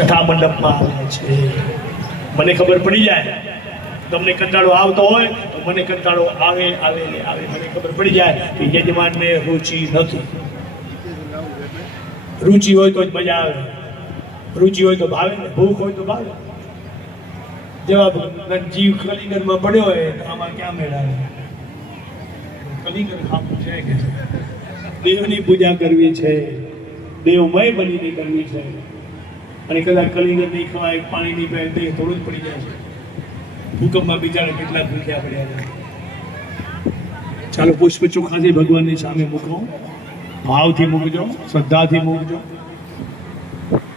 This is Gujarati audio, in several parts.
કથા મંડપમાં આવે છે. મને ખબર પડી જાય, તમને કંટાળો આવતો હોય તો મને કંટાળો આવે આવે ને આવે, મને ખબર પડી જાય કે યજમાનને રુચિ નથી. રુચિ હોય તો જ મજા આવે, રુચિ હોય તો ભાવે ને, ભૂખ હોય તો ભાવે. જેવા જીવ કલિંગરમાં પડ્યો હોય તો આમાં ક્યાં મેળ આવે? કલિંગર ખાવું છે કે દેવની પૂજા કરવી છે, દેવમય બનીને કરવી છે, અને કદાચ કલિંગર નહીં ખવાય, પાણી નહીં પીવાય તો થોડું જ પડી જાય છે. ભૂકંપમાં બિચારા કેટલા ભૂખ્યા પડ્યા છે. ચાલો પુષ્પ ચોખાથી ભગવાનની સામે મૂકો, ભાવથી મૂકજો, શ્રદ્ધાથી મૂકજો.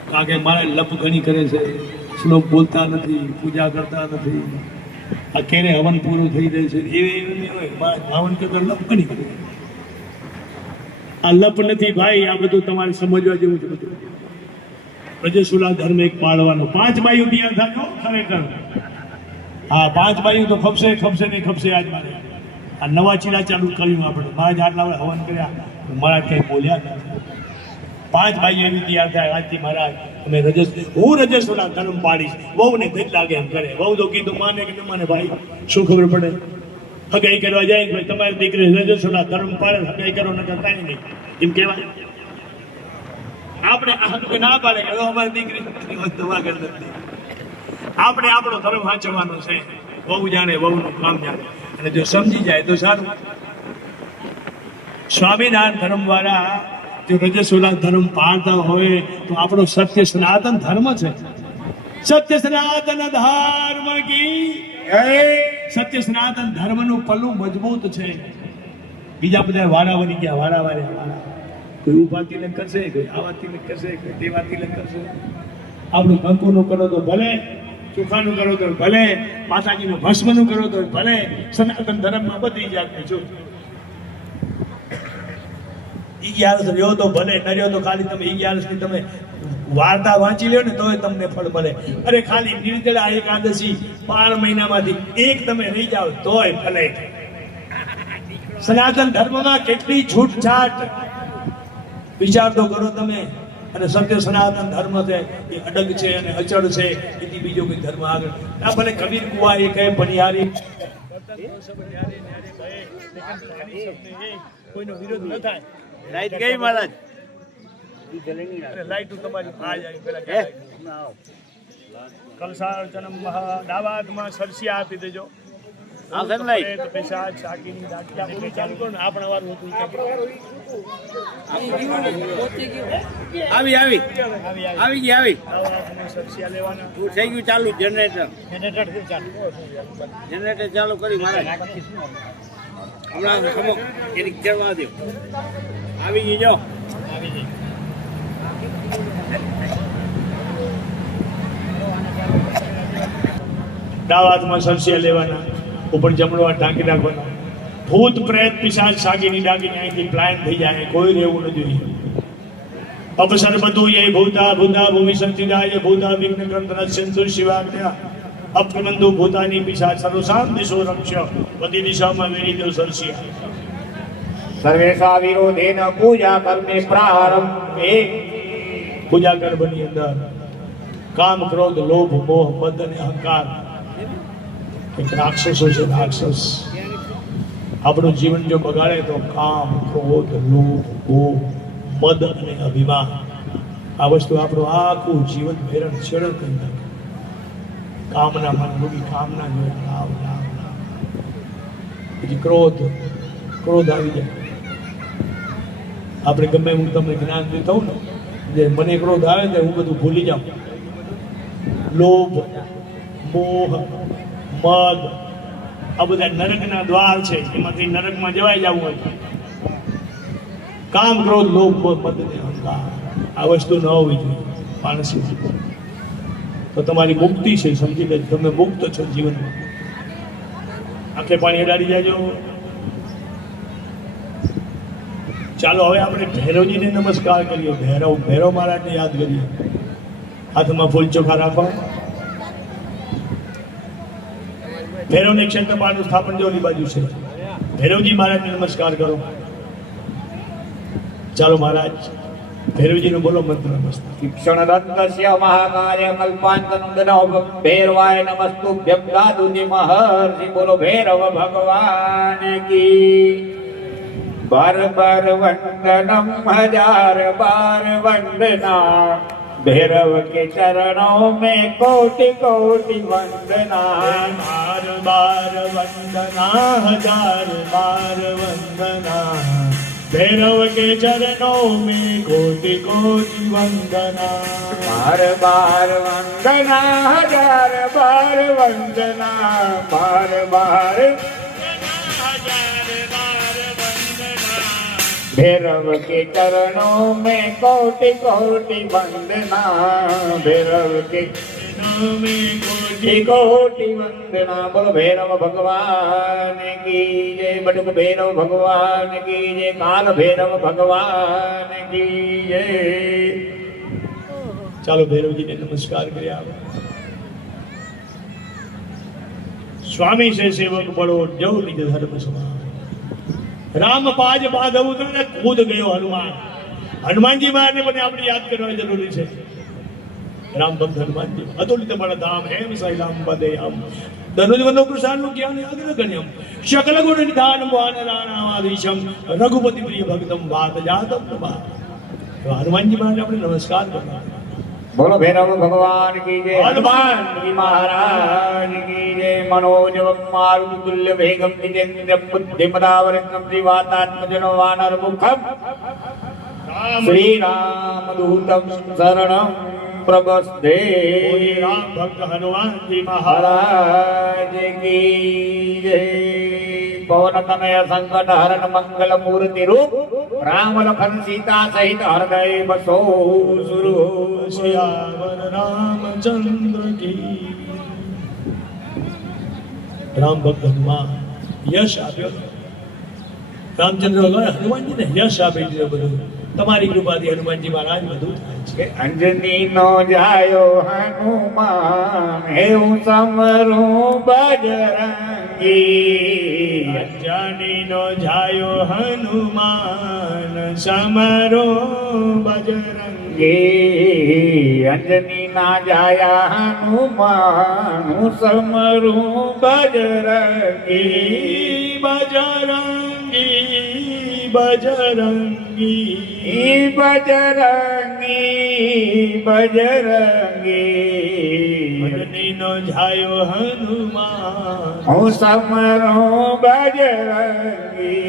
કારણ કે મારે લપ ઘણી કરે છે, શ્લોક બોલતા નથી, પૂજા કરતા નથી, આ કેને હવન પૂરું થઈ જાય છે એવી હોય. મારા હવન કરતા લપ ઘણી કરે. આ લપ નથી ભાઈ, આ બધું તમારે સમજવા જેવું છે. બધું રજસ્વલા ધર્મ એક પાળવાનો. 5 બાયું તૈયાર થાજો ખરેખર. હા 5 બાયું તો ખપશે ખપશે નહીં ખપશે. આજ મારે આ નવા ચીલા ચાલુ કર્યું આપણે. મારા જ આટલા હવન કર્યા, મારા ક્યાંય બોલ્યા નથી. 5 બાઈઓ એવી તૈયાર થાય આજથી. મહારાજ અમે હું રજસ્વલા ધર્મ પાડીશ. વહુ ને ગત લાગે એમ કરે. વહુ તો કીધું માને કે ન માને ભાઈ શું ખબર પડે? હગાઈ કરવા જાય ભાઈ તમારી દીકરી રજસ્વલા ધર્મ પાડે, હગાઈ કરો નકર કાંઈ નહીં એમ કહેવાય. આપણે ના પાડે કે અમારી દીકરી તમારા નથી. આપણે આપણો ધર્મ વાંચવાનો છે. વહુ જાણે વહુનું કામ જાણે, અને જો સમજી જાય તો સારું. સ્વામિનારાયણ ધર્મ વાળા જો રજસ્વલા ધર્મ પાળતા હોય તો આપણો સત્ય સનાતન ધર્મ છે. સત્ય સનાતન ધર્મ કી સત્ય સનાતન ધર્મનું પલ્લું મજબૂત છે. બીજા બધા વારા વળી ગયા, વારા વાળા. કોઈ ઉભા તિલક કરશે, કોઈ આવા તિલક કરશે, કોઈ તેવા તિલક કરશે. આપણું કંકુનું કરો તો ભલે, ચોખાનું કરો તો ભલે, માતાજીનું ભસ્મનું કરો તો ભલે. સનાતન ધર્મમાં બધી જાતની છું. 11 રહ્યો તો ભલે, ન રહ્યો તો ખાલી તમે 11 ની તમે વાર્તા વાંચી લ્યો ને તોય તમને ફળ મળે. અરે ખાલી નિર્જળા એકાદશી 12 મહિનામાંથી એક તમે રહી જાઓ તોય ભલે. સનાતન ધર્મમાં કેટલી છૂટછાટ વિચાર તો કરો તમે. અને સત્ય સનાતન ધર્મ છે એ અડગ છે અને અચળ છે, એથી બીજો કોઈ ધર્મ આગળ આ ભલે કબીર કુવા એ કહે ભણિયારી કોઈનો વિરોધ ન થાય. લાઈટ ગઈ મહારાજ. લાઈટ તમારી આ જાય પેલા કલસાર જન્મ ડાબા હાથમાં સરસિયા આપી દેજો. પેશાબ શાકીની દાંતિયા ચાલુ કરો ને. આપણા વાળું હતું આવી આવી આવી ગઈ આવી સરસિયા લેવાના. થઈ ગયું ચાલુ. જનરેટર ચાલુ કરી મહારાજ. હમણાં ખમો એની કરવા દો. આવી ગઈ જો. ડાબા હાથમાં સરસિયા લેવાના, ઉપર જમણો હાથ ઢાંકી રાખવાનો. ભૂત પ્રેત પિશાચ સાગીની ડાગીને અહીંથી પ્લાન થઈ જાય, કોઈ રહેવું ન જોઈએ. અપસર બધું એ ભૂતા ભૂતા ભૂમિ સંચિદાય ભૂતા વિઘ્ન ગ્રંથન સંતુ શિવાજ્ઞા અપમંદુ ભૂતાની પિશાચ સર્વસામ દિશો રક્ષ્ય. બધી દિશામાં વેરી દેવ સરસિયા. સર્વેશા વિરોધેન પૂજા કર્મે પ્રારંભ. એક પૂજા ગર્ભની અંદર કામ ક્રોધ લોભ મોહ મદ અને અહંકાર એક રાક્ષસો છે. રાક્ષસ આપણું જીવન જો બગાડે તો કામ ક્રોધ લોભ મોહ મદ અને અભિમાન આ વસ્તુ આપણું આખું જીવન ભેરણ છેડણ કરી નાખે. કામના મન રૂપી કામના જોઈએ લાવ લાવ લાવ. પછી ક્રોધ આવી જાય. આપણે ગમે હું તમને જ્ઞાન થવું ને, જે મને ક્રોધ આવે ને હું બધું ભૂલી જાઉં. લોભ મોહ મદ આ બધા નરકના દ્વાર છે, એમાંથી નરકમાં જવાઈ જવું હોય. કામ ક્રોધ લોભ મદ ને અહંકાર આ વસ્તુ ન હોવી જોઈએ માણસી. તો તમારી મુક્તિ છે, સમજી લે તમે મુક્ત છો જીવનમાં. આંખે પાણી અડાડી જાજો. ચાલો હવે આપણે ભૈરવજીને નમસ્કાર કરીએ. ભૈરવ મહારાજને યાદ કરીએ. હાથમાં ફૂલ ચોખા રાખો. ભૈરવની ક્ષેત્રપાળનું સ્થાપન જો ઓલી બાજુ છે. ભૈરવજી મહારાજને નમસ્કાર કરો. ચાલો મહારાજ ભૈરવજીનો બોલો મંત્ર મસ્ત. શિક્ષણ દંતસ્ય મહાકાય કલ્પાંતનુદનો ભૈરવાય નમસ્તુભ્યં દાદુજી મહર્ષિ બોલો ભૈરવ ભગવાન કી. બાર બાર વંદનમ હજાર બાર વંદના ભૈરવ કે ચરણોं में कोटि कोटि वंदना. બાર બાર વંદના હજાર બાર વંદના ભૈરવ કે ચરણો મેં કોટિ કોટિ વંદના. બાર બાર વંદના હજાર બાર વંદના બાર બાર भैरव के चरणों में कोटि कोटि वंदना. भैरव के चरणों में कोटि कोटि वंदना. बोलो भैरव भगवान की जय. बटुक भैरव भगवान की जय. काल भैरव भगवान की जय. ચાલો ભૈરવજીને નમસ્કાર કર્યા. સ્વામી છે સેવક બળો જવ નિજ ધર્મ સમાન. રામ પાજ બાધવ ને કૂદ ગયો હનુમાન. હનુમાનજી મહારાજને પણ આપણે યાદ કરવા જરૂરી છે. રામ ભક્ત હનુમાનજી અતુલિત બળ ધામ હેમ સાઈ રામ પદે હમ દરરોજ વનો કૃષ્ણનું જ્ઞાન અગ્ર ગણ્યમ શકલ ગુણ નિધાન મોહન રાણાવાદીશમ રઘુપતિ પ્રિય ભક્તમ વાત જાતમ પ્રભા. હનુમાનજી મહારાજને આપણે નમસ્કાર કરવા. बोलो भैरव भगवान की जय. हनुमान जी महाराज की जय. मनोजवम मारुतुल्य वेगम जितेन्द्र बुद्धिमदावरितम श्रीवातात्मजनो वानर मुखम श्री राम दूतम शरणम प्रबस्ते. રામ ભક્ત હનુમાનજી महाराज की जय. पवन तनय संकट हरण मंगल मूर्ति रूप राम लखन सीता सहित हृदय बसो सुरु. श्यावर रामचंद्र की. રામ ભક્ત હનુમાન યશ આપ્યો. રામચંદ્ર ભગવાન હનુમાનજીને યશ આપી દીધું. બધું તમારી કૃપાથી હનુમાનજી મહારાજ બધું થાય છે. અંજની નો જાયો હનુમાન એવું સમરું બજરંગી. અંજની નો જાયો હનુમાન સમરો બજરંગી. અંજની ના જાયા હનુમાન સમરું બજરંગી. બજરંગી બજરંગી બજરંગી બજરંગી. અંજનીનો જાયો હનુમાન હું સમરું બજરંગી.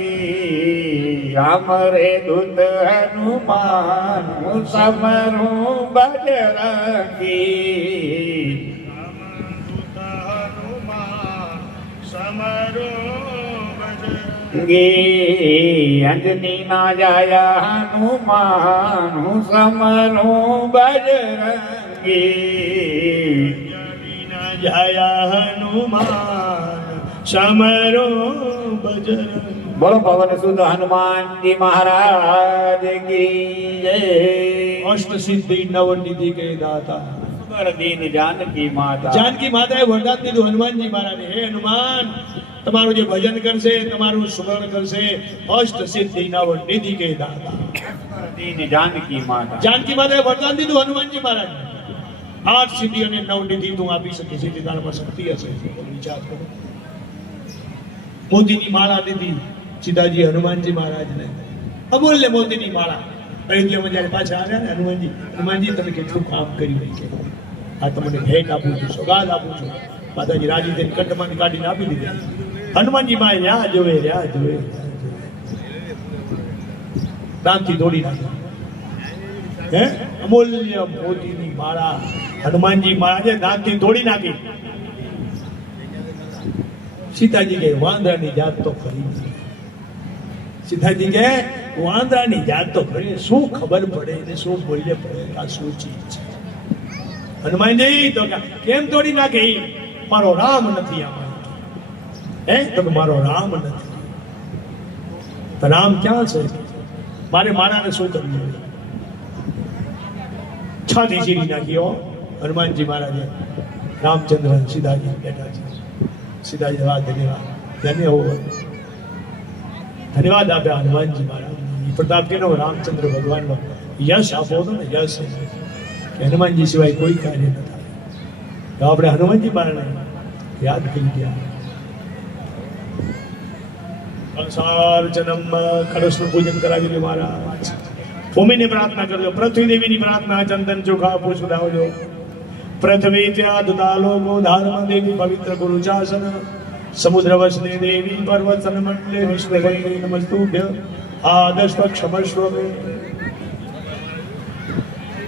રામ રે દૂત હનુમાન હું સમરું બજરંગી. અંજની ના જાયા હનુમાન હું સમરું બજરંગી. જાયા હનુમાન સમરો બજરંગ. બોલો પવન સુદ હનુમાનજી મહારાજ કી જય. અષ્ટ સિદ્ધિ નવ નિધિ કે દાતા. દીન જાનકી માતા. જાનકી માતાએ વરદાન દીધું હનુમાનજી મહારાજે. હે હનુમાન, તમારું જે ભજન કરશે, તમારું સ્મરણ કરશે, અષ્ટ સિદ્ધિ નવ નિધિ કે દાતા. દીન જાનકી માતા. જાનકી માતાએ વરદાન દીધું હનુમાનજી મહારાજને. 8 સિદ્ધિ અને 9 નિધિ તું આપી શકે છે. તારામાં શક્તિ હશે. વિચાર કરો. મોતીની માળા દીધી સીતાજી હનુમાનજી મહારાજને. અમૂલ્ય મોતીની માળા. અયોધ્યામાં જ્યારે પાછા આવ્યા ને હનુમાનજી તમે કેટલું કામ કર્યું હોય કે આ તમને ભેટ આપું છું, સોગાદ આપું છું. માતાજી રાજી થઈને કંઠમાંથી કાઢીને આપી દીધી. હનુમાનજી માં રહ્યા જોવે. રામથી દોડી નાખ્યા. હે અમૂલ્ય મોતીની માળા હનુમાનજી મહારાજે દાંતથી તોડી નાખી. સીતાજી કે વાંદરાની જાત તો ખરી. સીતાજી કે વાંદરાની જાત તો ખરી. શું ખબર પડે ને શું બોલ્ય પડે આ શું ચીજ છે. હનુમાનજી તો કેમ તોડી નાખે? મારો રામ નથી આમાં. હે તમે મારો રામ નથી. તો રામ ક્યાં છે? મારે મારાને શું કરવું? છાતી ચીરી નાખ્યો હનુમાનજી મહારાજે. રામચંદ્ર સીતાજી બેઠા છે. સીતાજી ધન્યવાદ ધન્યવાદ આપ્યા હનુમાનજી મહારાજ. પ્રતાપ કેનો રામચંદ્ર ભગવાનનો યશ આપો હતો ને યશ કે હનુમાનજી સિવાય કોઈ કાર્ય ન થાય. તો આપણે હનુમાનજી મહારાજને યાદ કરી ગયા. કંસાર્ચનમ કળશનું પૂજન કરાવી લો મહારાજ. ભૂમિની પ્રાર્થના કરજો, પૃથ્વી દેવીની પ્રાર્થના, ચંદન ચોખા પુષ્પ લાવજો. પૃથ્વી ત્યાં દુતાલોકો ધાર્મ દેવી પવિત્ર ગુરુચાસન સમુદ્ર વસને દેવી પર્વતન મંડલે વિષ્ણુવૈ નમસ્તુભ્ય આદર્શ ક્ષમસ્વ.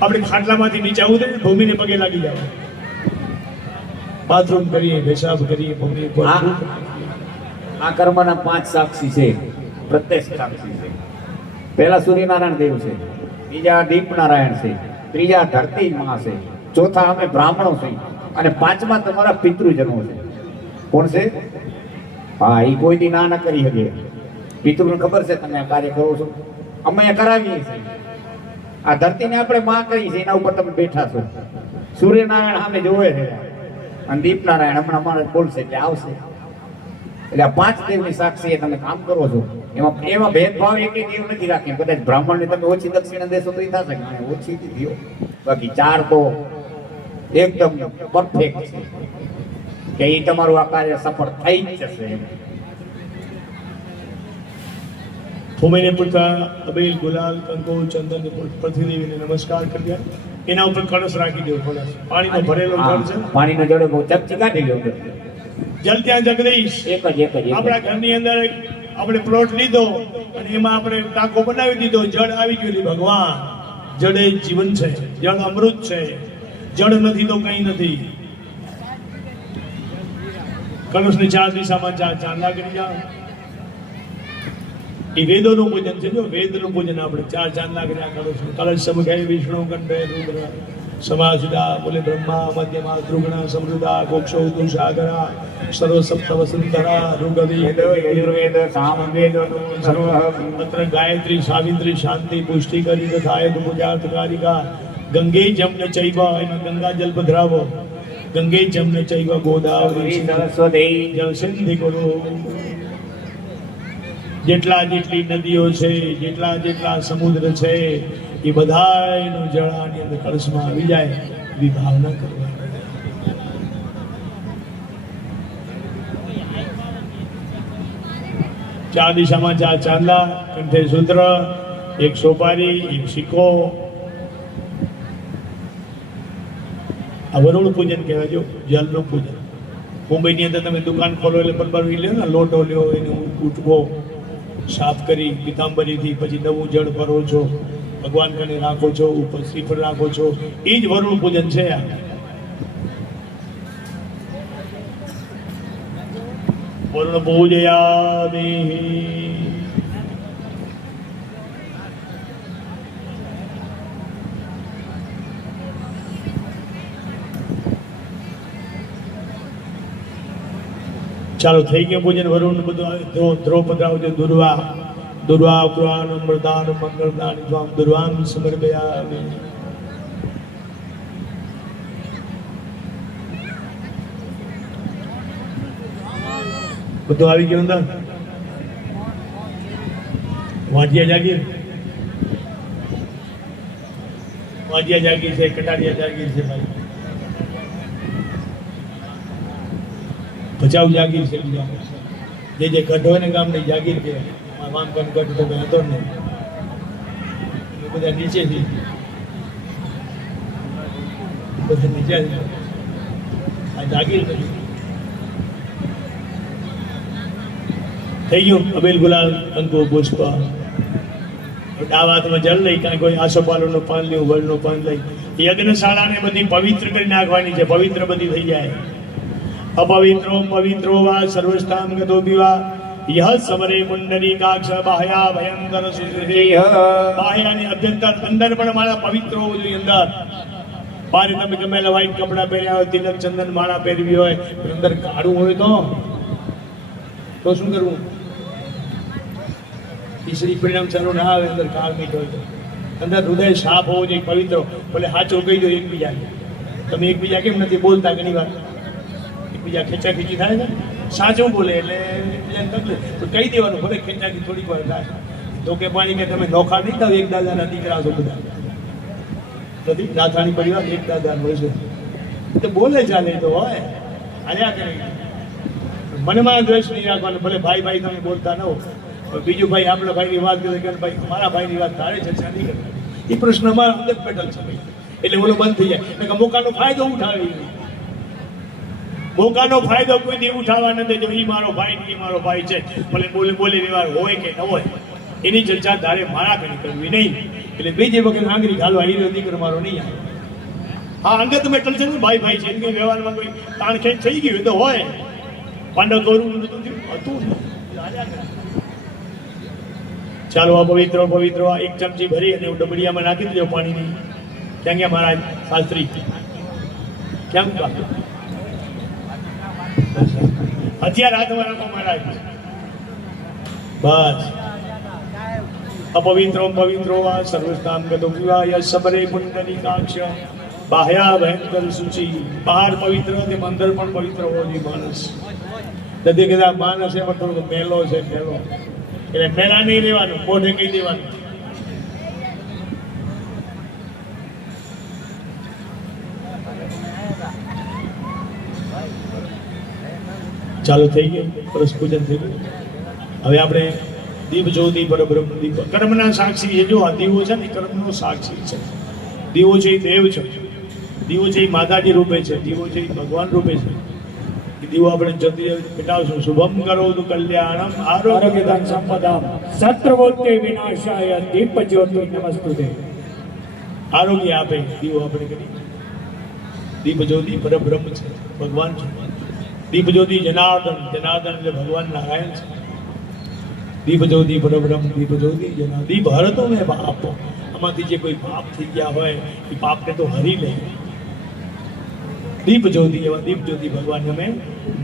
આપણે ખાટલામાંથી નીચે ઉતરીને ભૂમિને પગે લાગી જાવ. બાથરૂમ કરીએ, પેશાબ કરીએ, ભૂમિ પર આ કર્મના 5 સાક્ષી છે, પ્રત્યક્ષ સાક્ષી છે. પહેલા સૂર્યનારાયણ દેવ છે, બીજા દીપનારાયણ છે, ત્રીજા ધરતી માં છે, ચોથા અમે બ્રાહ્મણો છે, અને પાંચમા તમારા પિતૃજનો છે. કોણ છે? હા, એ કોઈ દી ના કરી શકે. પિતૃને ખબર છે તમે આ કાર્ય કરો છો, અમે કરાવીએ છીએ. આ ધરતીને આપણે માં કરી છે, એના ઉપર તમે બેઠા છો. સૂર્યનારાયણ સામે જોવે છે, અને દીપનારાયણ હમણાં મારે બોલશે કે આવશે. એટલે આ 5 દેવની સાક્ષીએ તમે કામ કરો છો. એમાં ભેદભાવ એક દેવ નથી રાખે. કદાચ બ્રાહ્મણને તમે ઓછી દક્ષિણા દેશો તો એ થશે કે ઓછી દીધો, બાકી 4 તો એકદમ પરફેક્ટ છે કે એ તમારું આ કાર્ય સફળ થઈ જ જશે. ભૂમિને પૂરતા અબેલ ગુલાલ કંકો ચંદન પૃથ્વી દેવીને નમસ્કાર કર્યા. એના ઉપર કળશ રાખી દો. કળશ પાણીનો ભરેલો જળ છે, પાણીનો જળ બહુ ચપચી કાઢી લો. જલ ત્યાં જગદીશ. એક જ આપણા ઘરની અંદર આપણે પ્લોટ લીધો અને એમાં આપણે ટાંકો બનાવી દીધો. જળ આવી ગયું. ભગવાન જળ એ જીવન છે, જળ અમૃત છે. જળ નથી તો કંઈ નથી. કળશની 4 દિશામાં ચાંદલા કરી જાઓ. એ વેદોનું પૂજન છે. જો વેદનું પૂજન આપણે 4 ચાંદલા કર્યા. કળશ સમુખે વિષ્ણુ કંઠે રુદ્ર સમાજદા બોલે બ્રહ્મા મધ્યમા ધ્રુગણા સમૃદ્ધા કોક્ષો સાગરા સર્વ સપ્ત વસંતરા ઋગ્વેદ યજુર્વેદ સામવેદ સર્વ અત્ર ગાયત્રી સાવિત્રી શાંતિ પુષ્ટિ કરી તથાય પૂજાર્થ કારિકા ગંગે જમને ચૈવ એના ગંગા જલ પધરાવો. ગંગે જમને ચૈવ ગોદાવરી સરસ્વતી જલસિંધિ કરો. જેટલી નદીઓ છે, જેટલા સમુદ્ર છે, એ બધાનું જળ આની અંદર કળશમાં આવી જાય એવી ભાવના કરવાની. ચાર દિશામાં 4 ચાંદલા, કંઠે સૂત્ર, 1 સોપારી, 1 સિક્કો. આ વરુણ પૂજન કહેવાય. જો જલનું પૂજન. મુંબઈની અંદર તમે દુકાન ખોલો એટલે બરાબર લ્યો ને, લોટો લ્યો, એને ઉટકો સાફ કરી પિતાંબરીથી પછી નવું જળ ભરો છો, ભગવાન કને રાખો છો, ઉપર શ્રીફળ રાખો છો. એ જ વરુણ પૂજન છે. વરુણ પૂજયામિ. ચાલો થઈ ગયું પૂજન. વરુણ બધું દ્રૌપદ આવજો. દુર્વા પુરાણ મૃદાન મંગળદાન સ્વામ દુર્વાન સમર્પયામિ. બધું આવી ગયું અંદર. વાંઢિયા જાગીર, વાંઢિયા જાગીર છે, કટારિયા જાગીર છે, ભાઈ ભચાઉ જાગીર છે. જે ગઢ હોય ને ગામની જાગીર કે વામકાન ગઢ તો કઈ હતો ને, એ બધા નીચેથી બધા નીચે આ જાગીર નથી. થઈ ગયું. અબેલ ગુલાલ કંકુ પુષ્પ. આ વાતમાં જળ લઈ, કારણ કોઈ આસોપાલવનું પાન લેવું, વળનું પાન લઈ યજ્ઞશાળાને બધી પવિત્ર કરી નાખવાની છે. પવિત્ર બધી થઈ જાય. અપવિત્રો પવિત્રો વા સર્વસ્થામ ગતો પીવા યહ સમરે પુંડરીકાક્ષ બાહ્યા ભયંકર સુશ્રુતિ. બાહ્યાની અભ્યંતર અંદર પણ મારા પવિત્ર હોવું જોઈએ. અંદર બારે તમે ગમેલા વ્હાઈટ કપડાં પહેર્યા હોય, તિલક ચંદન માળા પહેરવી હોય, અંદર કાળું હોય તો શું કરવું? ઈશ્વરી પરિણામ સારું ના આવે. અંદર કાળ મીઠ હોય તો અંદર હૃદય સાફ હોવું જોઈએ, પવિત્ર. ભલે સાચું કહી દો એકબીજાને. તમે એકબીજા કેમ નથી બોલતા? ઘણી વાર એકબીજા ખેંચાખીચી થાય છે. સાચું બોલે એટલે તો કહી દેવાનું. ભલે ખેંચાખી થોડીક વાર થાય, તો કે પાણી કે તમે નોખા નહીં થાવ, એક દાદાના દીકરા છો બધા. નથી રાધાણી પરિવાર એક દાદા હોય છે, તો બોલે ચાલે તો હોય, હાલ્યા કરે. મનમાં દ્વેષ નહીં રાખવાનો. ભલે ભાઈ ભાઈ તમે બોલતા ન હો, પણ બીજું ભાઈ આપણા ભાઈની વાત કરે કે ભાઈ મારા ભાઈની વાત તારે ચર્ચા નહીં કરે. એ પ્રશ્ન અમારા અંદર પેટલ છે ભાઈ. એટલે ઓલો બંધ થઈ જાય. એટલે મોકાનો ફાયદો ઉઠાવી, મોકાનો ફાયદો કોઈ દી ઉઠાવવા નથી. જો એ મારો ભાઈ એ મારો ભાઈ છે, ભલે બોલે બોલે વ્યવહાર હોય કે ન હોય, એની ચર્ચા તારે મારા ઘડી કરવી નહીં. એટલે બીજી વખત આંગળી ઘાલવા હીરો દીકરો મારો નહીં આવે. હા, અંગત મેટલ છે ને, ભાઈ ભાઈ છે, એમ વ્યવહારમાં કોઈ તાણ ખેંચ થઈ ગયું તો હોય. પાંડવ કૌરવ નતું હતું. ચાલો આ પવિત્ર પવિત્ર એક ચમચી ભરી અને ડબડિયામાં નાખી દેજો પાણીની. ક્યાં ગયા મહારાજ શાસ્ત્રી? ક્યાં હથિયાર હાથમાં રાખો મહારાજ. બસ. અપવિત્રો પવિત્રો વા સર્વસ્થામ ગતો વિવાય સબરે પુંડની કાક્ષ બાહ્યા ભયંકર સૂચિ. બહાર પવિત્ર તે અંદર પણ પવિત્ર હોવો જોઈએ માણસ. તેથી કદાચ માણસ એ પણ થોડો મેલો છે, મેલો. એટલે મેલા નહીં લેવાનું, મોઢે કહી દેવાનું. ચાલુ થઈ ગયું, પરસ પૂજન થઈ ગયું. હવે આપણે દીપ જ્યોતિ પરબ્રહ્મ દીપ કર્મના સાક્ષી છે. જો આ દીવો છે ને, કર્મનો સાક્ષી છે. દીવો છે એ દેવ છે, દીવો છે એ માતાજી રૂપે છે, દીવો છે એ ભગવાન રૂપે છે. એ દીવો આપણે જલ્દી પેટાવશું. શુભમ કરો તો કલ્યાણમ આરોગ્યદાન સંપદામ શત્રુવોતે વિનાશાય દીપ જ્યોતિ નમસ્તુતે. આરોગ્ય આપે દીવો આપણે કરી. દીપ જ્યોતિ પરબ્રહ્મ છે, ભગવાન છે. દીપ જ્યોતિ જનાર્દન, જનાર્દન એટલે ભગવાન નારાયણ છે. દીપ જ્યોતિ પરબ્રહ્મ, દીપ જ્યોતિ જનાર્દન. દીપ હરતો ને પાપ. આમાંથી જે કોઈ પાપ થઈ ગયા હોય એ પાપને તો હરી લે. દીપ જ્યોતિ, એવા દીપ જ્યોતિ ભગવાનને અમે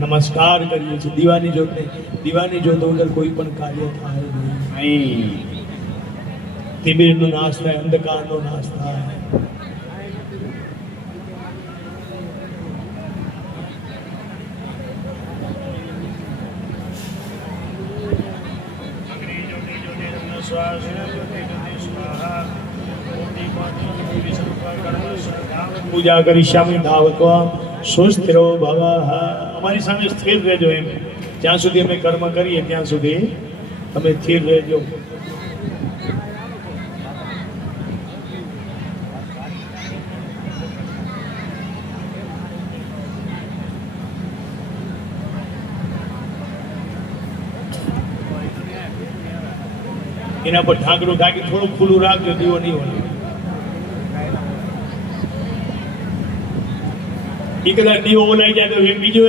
નમસ્કાર કરીએ છીએ. દીવાની જ્યોત નહીં, દીવાની જ્યોત વગર કોઈ પણ કાર્ય થાય નહીં. તિમિરનો નાશ થાય, અંધકારનો નાશ થાય. પૂજા કરીશ્યામિ ધાવત્વા સુસ્થિરો ભવઃ. અમારી સામે સ્થિર રહેજો. એમ જ્યાં સુધી અમે કર્મ કરીએ ત્યાં સુધી તમે સ્થિર રહેજો. એના પર ઢાંકણું ઢાંકી થોડું ખુલ્લું રાખજો, દીવો નહીં હોય. એ કદાચ દીવો ઓલાઈ જાય તો બીજો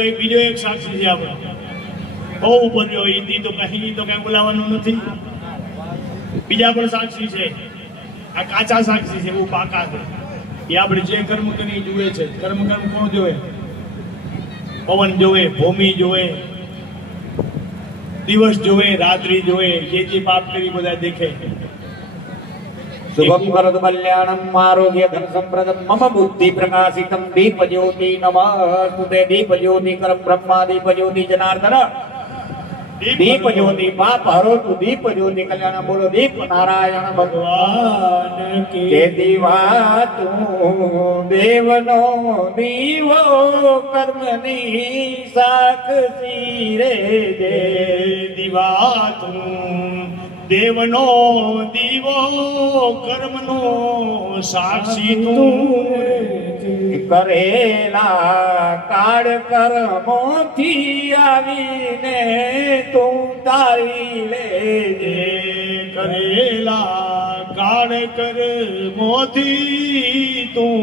એક સાક્ષી છે આપણે. બહુ બન્યો એ દી તો કઈ બોલાવાનું નથી. બીજા પણ સાક્ષી છે. આ કાચા સાક્ષી છે, એવું પાકા છે. એ આપણે જે કર્મ કરી જુએ છે. કર્મ કોણ જોવે? પવન જોવે, ભૂમિ જોવે, દિવસ જોવે, રાત્રિ જોવે. જે પાપ કરી બધા દેખે. શુભમ કરોતુ કલ્યાણમ આરોગ્ય ધન સંપ્રદમ મમ બુદ્ધિ પ્રકાશિતમ દીપ જ્યોતિ નમસ્તુતે. દીપ જ્યોતિ કરમ બ્રહ્મા, દીપ જ્યોતિ જનાર્દન, દીપ જ્યોતિ પાપ હરોતુ, દીપ જ્યોતિ કલ્યાણ. બોલો દીપ નારાયણ ભગવાન કે. દીવા તું દેવનો દીવો કર્મની સાક્ષી રે જે. દીવા તું દેવનો દીવો કર્મનો સાક્ષી તું. કરેલા કાળ કર્મોથી આવીને તું તારી લેજે. કરેલા કાળ કર્મોથી તું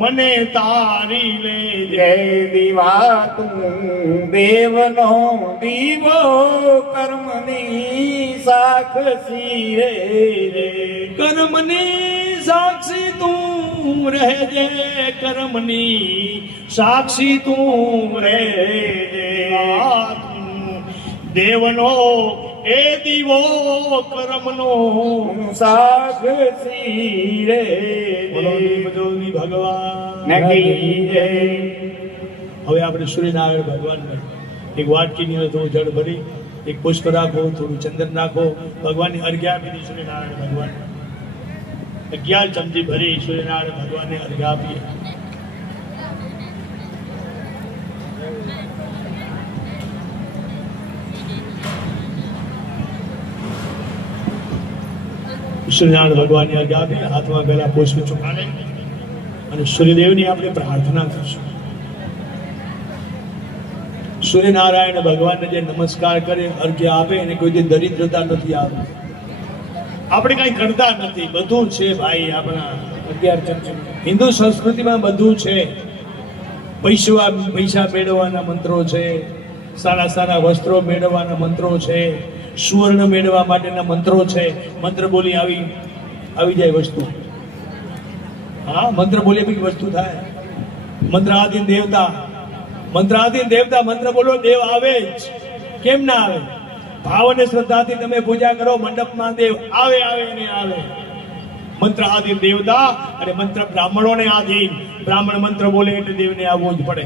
મને તારી લેજે. જય દીવા તું દેવનો દીવો કર્મની સાક્ષી રે. કર્મની સાક્ષી તું રહેજે, કર્મની સાક્ષી તું રહેજે. દેવનો એ દીવો કર્મનો સાક્ષી રે. ભગવાન. હવે આપણે સૂર્યનારાયણ ભગવાન એક વાટકીની અંદર થોડું જળ ભરી એક પુષ્પ રાખો, થોડું ચંદન રાખો, ભગવાનની અર્ઘ્ય આપી દી સૂર્યનારાયણ ભગવાન. 11 ચમચી ભરી સૂર્યનારાયણ ભગવાનને અર્ઘ્ય આપીએ. સૂર્યનારાયણ ભગવાનને અર્ઘ્ય આપી હાથમાં પહેલા પુષ્પ ચુકાવે અને સૂર્યદેવની આપણે પ્રાર્થના કરશું. સૂર્યનારાયણ ભગવાનને જે નમસ્કાર કરે, અર્ઘ્ય આપે એને કોઈ દી દરિદ્રતા નથી આવતી. આપણે કઈ કરતા નથી, બધું છે ભાઈ આપણા. 11 ચમચી હિન્દુ સંસ્કૃતિમાં બધું છે. પૈસા મેળવવાના મંત્રો છે, સારા સારા વસ્ત્રો મેળવવાના મંત્રો છે, સુવર્ણ મેળવવા માટેના મંત્રો છે. મંત્ર બોલી આવી જાય વસ્તુ. હા, મંત્ર બોલી બી વસ્તુ થાય. મંત્રાધીન દેવતા મંત્ર બોલો, દેવ આવે જ. કેમ ના આવે? ભાવ અને શ્રદ્ધાથી તમે પૂજા કરો, મંડપમાં દેવ આવે ને આવે. મંત્ર આધીન દેવતા અને મંત્ર બ્રાહ્મણોને આધીન. બ્રાહ્મણ મંત્ર બોલે એટલે દેવને આવવું જ પડે.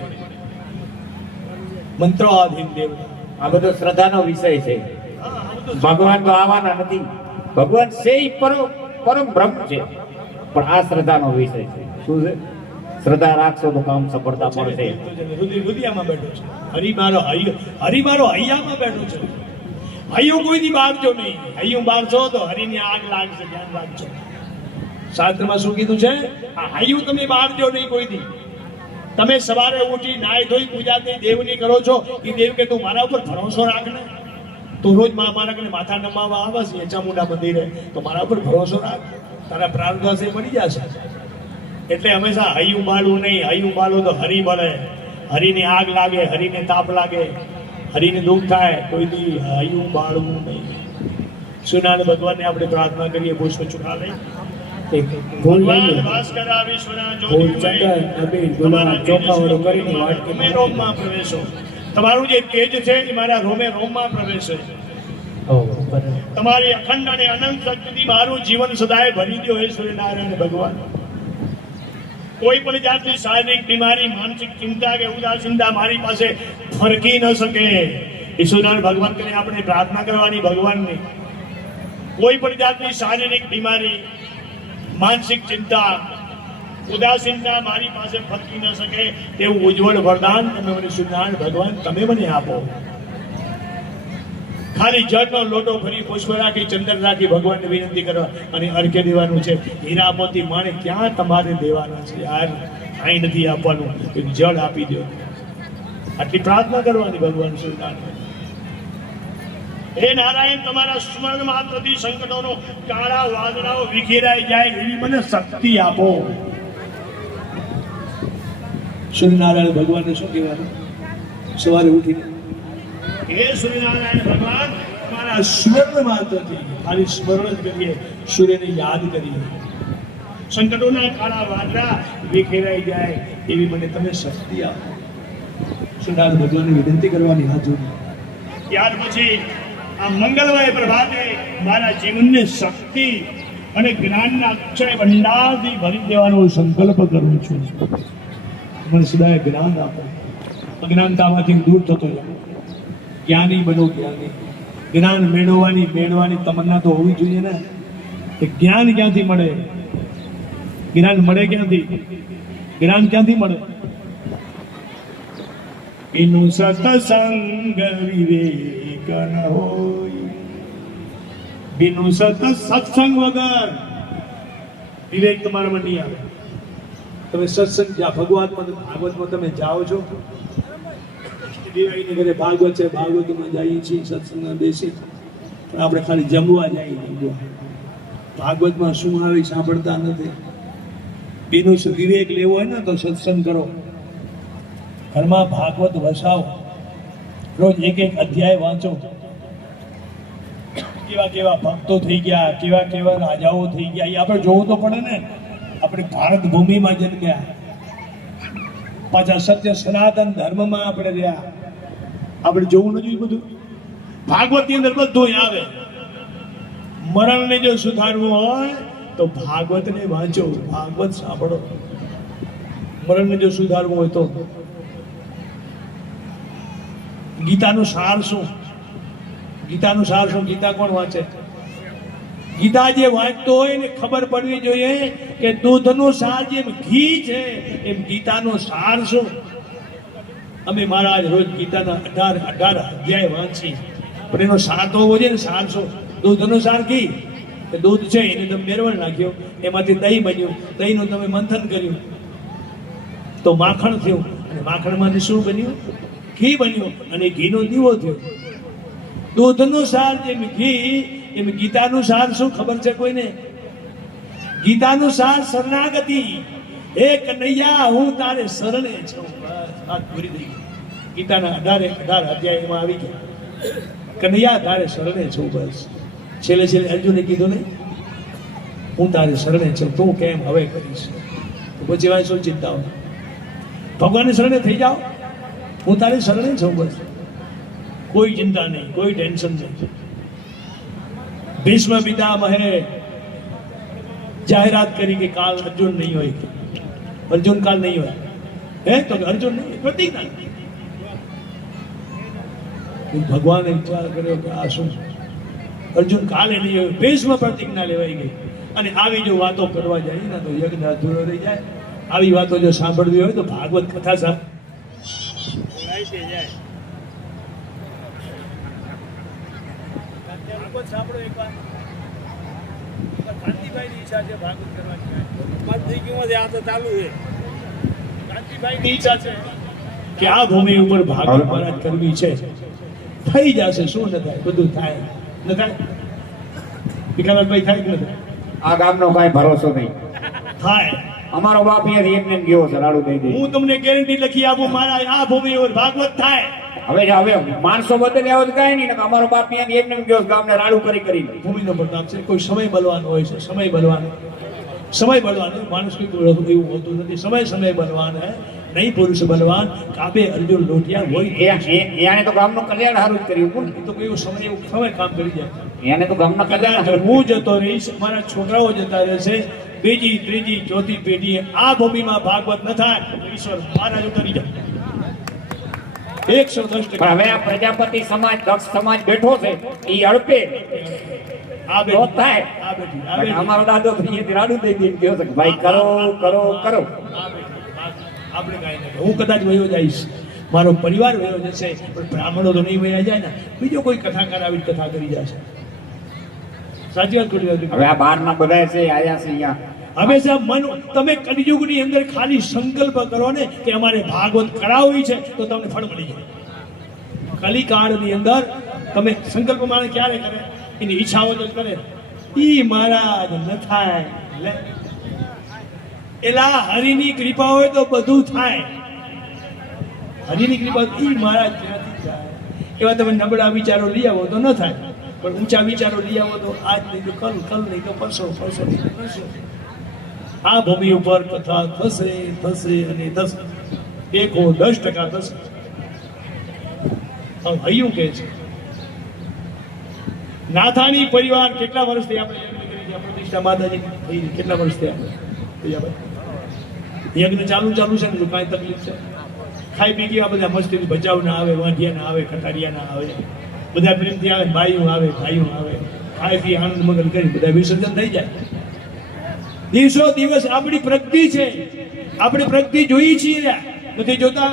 મંત્રો આધીન દેવતા. આ બધો શ્રદ્ધાનો વિષય છે. ભગવાન તો આવવાના નથી. ભગવાન છે ઈ પરમ બ્રહ્મ છે, પણ આ શ્રદ્ધાનો વિષય છે. શું છે? શ્રદ્ધા રાખશો તો કામ સફળતા મળશે. રુદિયામાં બેઠો છે. હરિ મારો હૈયામાં બેઠો છે. હૈયું કોઈથી બાળજો નહીં. હૈયું બાળશો તો હરિની આગ લાગશે. ધ્યાન રાખજો. શાસ્ત્રમાં શું કીધું છે? આ હૈયું તમે બાળજો નહીં કોઈથી. તમે સવારે ઉઠી નાઈ ધોઈ પૂજાથી દેવની કરો છો, એ દેવ કે તું મારા ઉપર ભરોસો રાખ ને. તું રોજ મારા કને માથા નમાવા આવે છે ચામુંડા મંદિરે, તો મારા ઉપર ભરોસો રાખ, તારા પ્રાર્થના છે મળી જશે. એટલે હંમેશા હૈયું બાળવું નહીં. હૈયું બાળો તો હરિ બળે, હરિની આગ લાગે, હરિને તાપ લાગે, હરિને દુઃખ થાય. કોઈથી હૈયું બાળવું નહીં. સૂર્યનારાયણ ભગવાનને આપણે પ્રાર્થના કરીએ. પુષ્પ ચુકાવે. ભગવાન ભાસ્કર વિશ્વના જ્યોતિર્મય રોમમાં પ્રવેશો. તમારું જે તેજ છે એ મારા રોમમાં પ્રવેશે. તમારી અખંડ અને અનંત શક્તિથી મારું જીવન સદાય ભરી દો હે સૂર્યનારાયણ ભગવાન. કોઈ પણ જાતની શારીરિક બીમારી, માનસિક ચિંતા કે ઉદાસીનતા મારી પાસે ફરકી ન શકે. ઈશ્વરનારાયણ ભગવાન કરીને આપણે પ્રાર્થના કરવાની ભગવાનની. કોઈ પણ જાતની શારીરિક બીમારી, માનસિક ચિંતા, ઉદાસીનતા મારી પાસે ફરકી ન શકે તેવું ઉજ્જવળ વરદાન તમે મને સૂર્યનારાયણ ભગવાન તમે મને આપો. ખાલી જળનો લોટો ભરી, પુષ્પ રાખી, ચંદન રાખી ભગવાનને વિનંતી કરવા અને અર્ઘ્ય દેવાનું છે. હીરા મોતી માણેક ક્યાં તમારે દેવાના છે યાર? કાંઈ નથી આપવાનું, જળ આપી દો. આટલી પ્રાર્થના કરવાની ભગવાન સૂર્યનારાયણ. હે નારાયણ, તમારા સ્મરણ માત્રથી સંકટોનો કાળા વાદળાઓ વિખેરાઈ જાય એવી મને શક્તિ આપો. સૂર્યનારાયણ ભગવાનને શું કહેવાનું? સવારે ઉઠીને હે સૂર્યનારાયણ ભગવાન, તમારા સ્મરણ માત્રથી ખાલી સ્મરણ જ કરીએ, સૂર્યને યાદ કરીએ, સંકટોના કાળા વાદળા વિખેરાઈ જાય એવી મને તમે શક્તિ આપો. સૂર્યનારાયણ ભગવાનને વિનંતી કરવાની હાથ જોડી. ત્યાર પછી આ મંગળમય પ્રભાતે મારા જીવનને શક્તિ અને જ્ઞાનના અક્ષય ભંડારથી ભરી દેવાનો સંકલ્પ કરું છું. મને સદાય જ્ઞાન આપો. અજ્ઞાનતામાંથી દૂર થતો જાઉં. જ્ઞાની બનો. જ્ઞાન મેળવવાની તમન્ના તો હોવી જોઈએ ને. કે જ્ઞાન ક્યાંથી મળે? જ્ઞાન મળે ક્યાંથી? જ્ઞાન ક્યાંથી મળે? એનું સત્સંગ વિવેક ન હોય. બીનું સત્સંગ વગર વિવેક તમારામાં નહીં આવે. તમે સત્સંગ ભાગવતમાં તમે જાઓ છો. દિવાળીની ઘરે ભાગવત છે, ભાગવતમાં જઈએ છીએ, સત્સંગમાં બેસી, પણ આપણે ખાલી જમવા જઈએ. ભાગવતમાં શું આવે સાંભળતા નથી. બીનું વિવેક લેવો હોય ને તો સત્સંગ કરો. ઘરમાં ભાગવત વસાવો. રોજ એક અધ્યાય વાંચો. કેવા ભક્તો થઈ ગયા, કેવા રાજાઓ થઈ ગયા, એ આપણે જોવું તો પડે ને. આપણે ભારત ભૂમિમાં જન્મ્યા, પાછા સત્ય સનાતન ધર્મમાં આપણે રહ્યા. આપણે જોવું ન જોઈએ બધું? ભાગવતની અંદર બધું આવે. મરણને જો સુધારવું હોય તો ભાગવતને વાંચો, ભાગવત સાંભળો. મરણને જો સુધારવું હોય તો ગીતાનો સાર શું? ગીતાનું સાર શું? ગીતા કોણ વાંચે? ગીતા જે વાંચતો હોય ને ખબર પડવી જોઈએ કે દૂધનું સાર જેમ ઘી છે એમ ગીતાનો સાર શું. અમે મહારાજ રોજ ગીતાના 18 અધ્યાય વાંચી, પણ એનો સાર તો હોવો જોઈએ ને. સાર શું? દૂધનું સાર ઘી. દૂધ છે એને તમે મેળવણ નાખ્યો, એમાંથી દહીં બન્યું, દહીંનું તમે મંથન કર્યું તો માખણ થયું, અને માખણમાંથી શું બન્યું? ઘી બન્યું, અને ઘીનો દીવો થયો. દૂધનું સાર જેમ ઘી એમ ગીતાનું સાર શું ખબર છે કોઈને? ગીતાનું સાર શરણાગતિ. હે કનૈયા હું તારે શરણે છું. બસ વાત પૂરી થઈ ગઈ. ગીતાના 18 અધ્યાયમાં આવી ગયા, કનૈયા તારે શરણે છું. બસ છેલ્લે અર્જુને કીધું ને, હું તારે શરણે છું, તું કેમ હવે કરીશ? તો પછી વાત શું ચિંતા હોય? ભગવાનની શરણે થઈ જાઓ, હું તારે શરણે છું. બસ કોઈ ચિંતા નહીં, કોઈ ટેન્શન નહીં. ભીષ્મ પિતામહે જાહેરાત કરી કે કાલ અર્જુન નહીં હોય, અર્જુન કાલ નહીં હોય. હે તો અર્જુન નહીં, પ્રતિજ્ઞા. ભગવાને વિચાર કર્યો કે આ શું? અર્જુન કાલે નહીં હોય, ભીષ્મ પ્રતિજ્ઞા લેવાઈ ગઈ. અને આવી જો વાતો કરવા જાય ને તો યજ્ઞ અધૂરો રહી જાય. આવી વાતો જો સાંભળવી હોય તો ભાગવત કથા સાંભળો એકવાર. કાંતિભાઈની ઈચ્છા છે ભાગવત કરવાની. બંધ થઈ ગયું છે, આ તો ચાલુ છે. કાંતિભાઈની ઈચ્છા છે કે આ ભૂમિ ઉપર ભાગવત મહારાજ કરવી છે. થઈ જશે, શું ન થાય? બધું થાય. ન થાય? ભીખાભાઈ થાય કે ન થાય? આ ગામનો કાંઈ ભરોસો નહીં. થાય. અમારો બાપ અહીંયાથી એકને ગયો છે, રાડું દઈ દે. હું તમને ગેરંટી લખી આપું, મારા આ ભૂમિ ઉપર ભાગવત થાય. હવે માણસો બદલ્યા હોય તો કાંઈ નહીં. અમારો બાપ અહીંયાથી એકને ગયો, ગામને રાડું કરી. ભૂમિનો પ્રતાપ છે. કોઈ સમય બલવાનો હોય છે, સમય બલવાનો. માણસ કોઈ એવું હોતું નથી. સમય બલવાન હે, નહીં પુરુષ બલવાન. કાબે અર્જુન લોટિયા હોય. એને તો ગામનું કલ્યાણ સારું જ કર્યું. એ તો કોઈ સમય કામ કરી જાય. એને તો ગામના કલ્યાણ. હું જતો રહીશ, મારા છોકરાઓ જતા રહેશે, બીજી ત્રીજી ચોથી પેઢી આ ભૂમિમાં ભાગવત ન થાય તો ઈશ્વર મહારાજ ઉતરી જાય. 110%. હવે આ પ્રજાપતિ સમાજ, દક્ષ સમાજ બેઠો છે, એ અડપે આ તો થાય. બેઠી. અમારો દાદો અહીંયાથી રાડું દઈ દઈને કહ્યો છે કે ભાઈ કરો. આપણે કાંઈ નહીં. હું કદાચ વયો જઈશ, મારો પરિવાર વયો જશે, પણ બ્રાહ્મણો તો નહીં વયા જાય ને. બીજો કોઈ કથાકાર આવી કથા કરી જશે. સાચી વાત કરી. હવે આ બહારના બધા છે, આયા છે અહીંયા. હંમેશા તમે કલિયુગની અંદર ખાલી સંકલ્પ કરો ને કે અમારે ભાગવત કરાવવી છે તો તમને ફળ મળી જાય. કલિકાળની અંદર તમે સંકલ્પ માણે ક્યારે કરે? એની ઈચ્છાઓ જ કરે. ઈ મહારાજ ન થાય. એલા હરિની કૃપા હોય તો બધું થાય. હરિની કૃપા ઈ મહારાજ ક્યાંથી થાય? એવા તમે નબળા વિચારો લઈ આવો તો ન થાય, પણ ઊંચા વિચારો લઈ આવો તો આજ નહીં તો કલ નહીં તો પરસો નહીં તો પરસો. આ ભૂમિ ઉપર કથા થશે અને થશે. 110% થશે. હૈયું કે છે નાથાણી પરિવાર કેટલા વર્ષથી આપણે યજ્ઞ કરી છે? પ્રતિષ્ઠા માતાજી થઈ કેટલા વર્ષથી આપણે યજ્ઞ ચાલુ છે ને? જો કાંઈ તકલીફ છે? ખાઈ પી ગયા બધા મસ્તી, બચાવ ના આવે, વાંઢિયા ના આવે, ખટારિયા ના આવે, બધા પ્રેમથી આવે, ભાઈઓ આવે. ખાઈ પી આનંદ મગન કરી બધા વિસર્જન થઈ જાય. દિવસો દિવસ આપણી પ્રગતિ છે. આપણે પ્રગતિ જોઈ છીએ, નથી જોતા?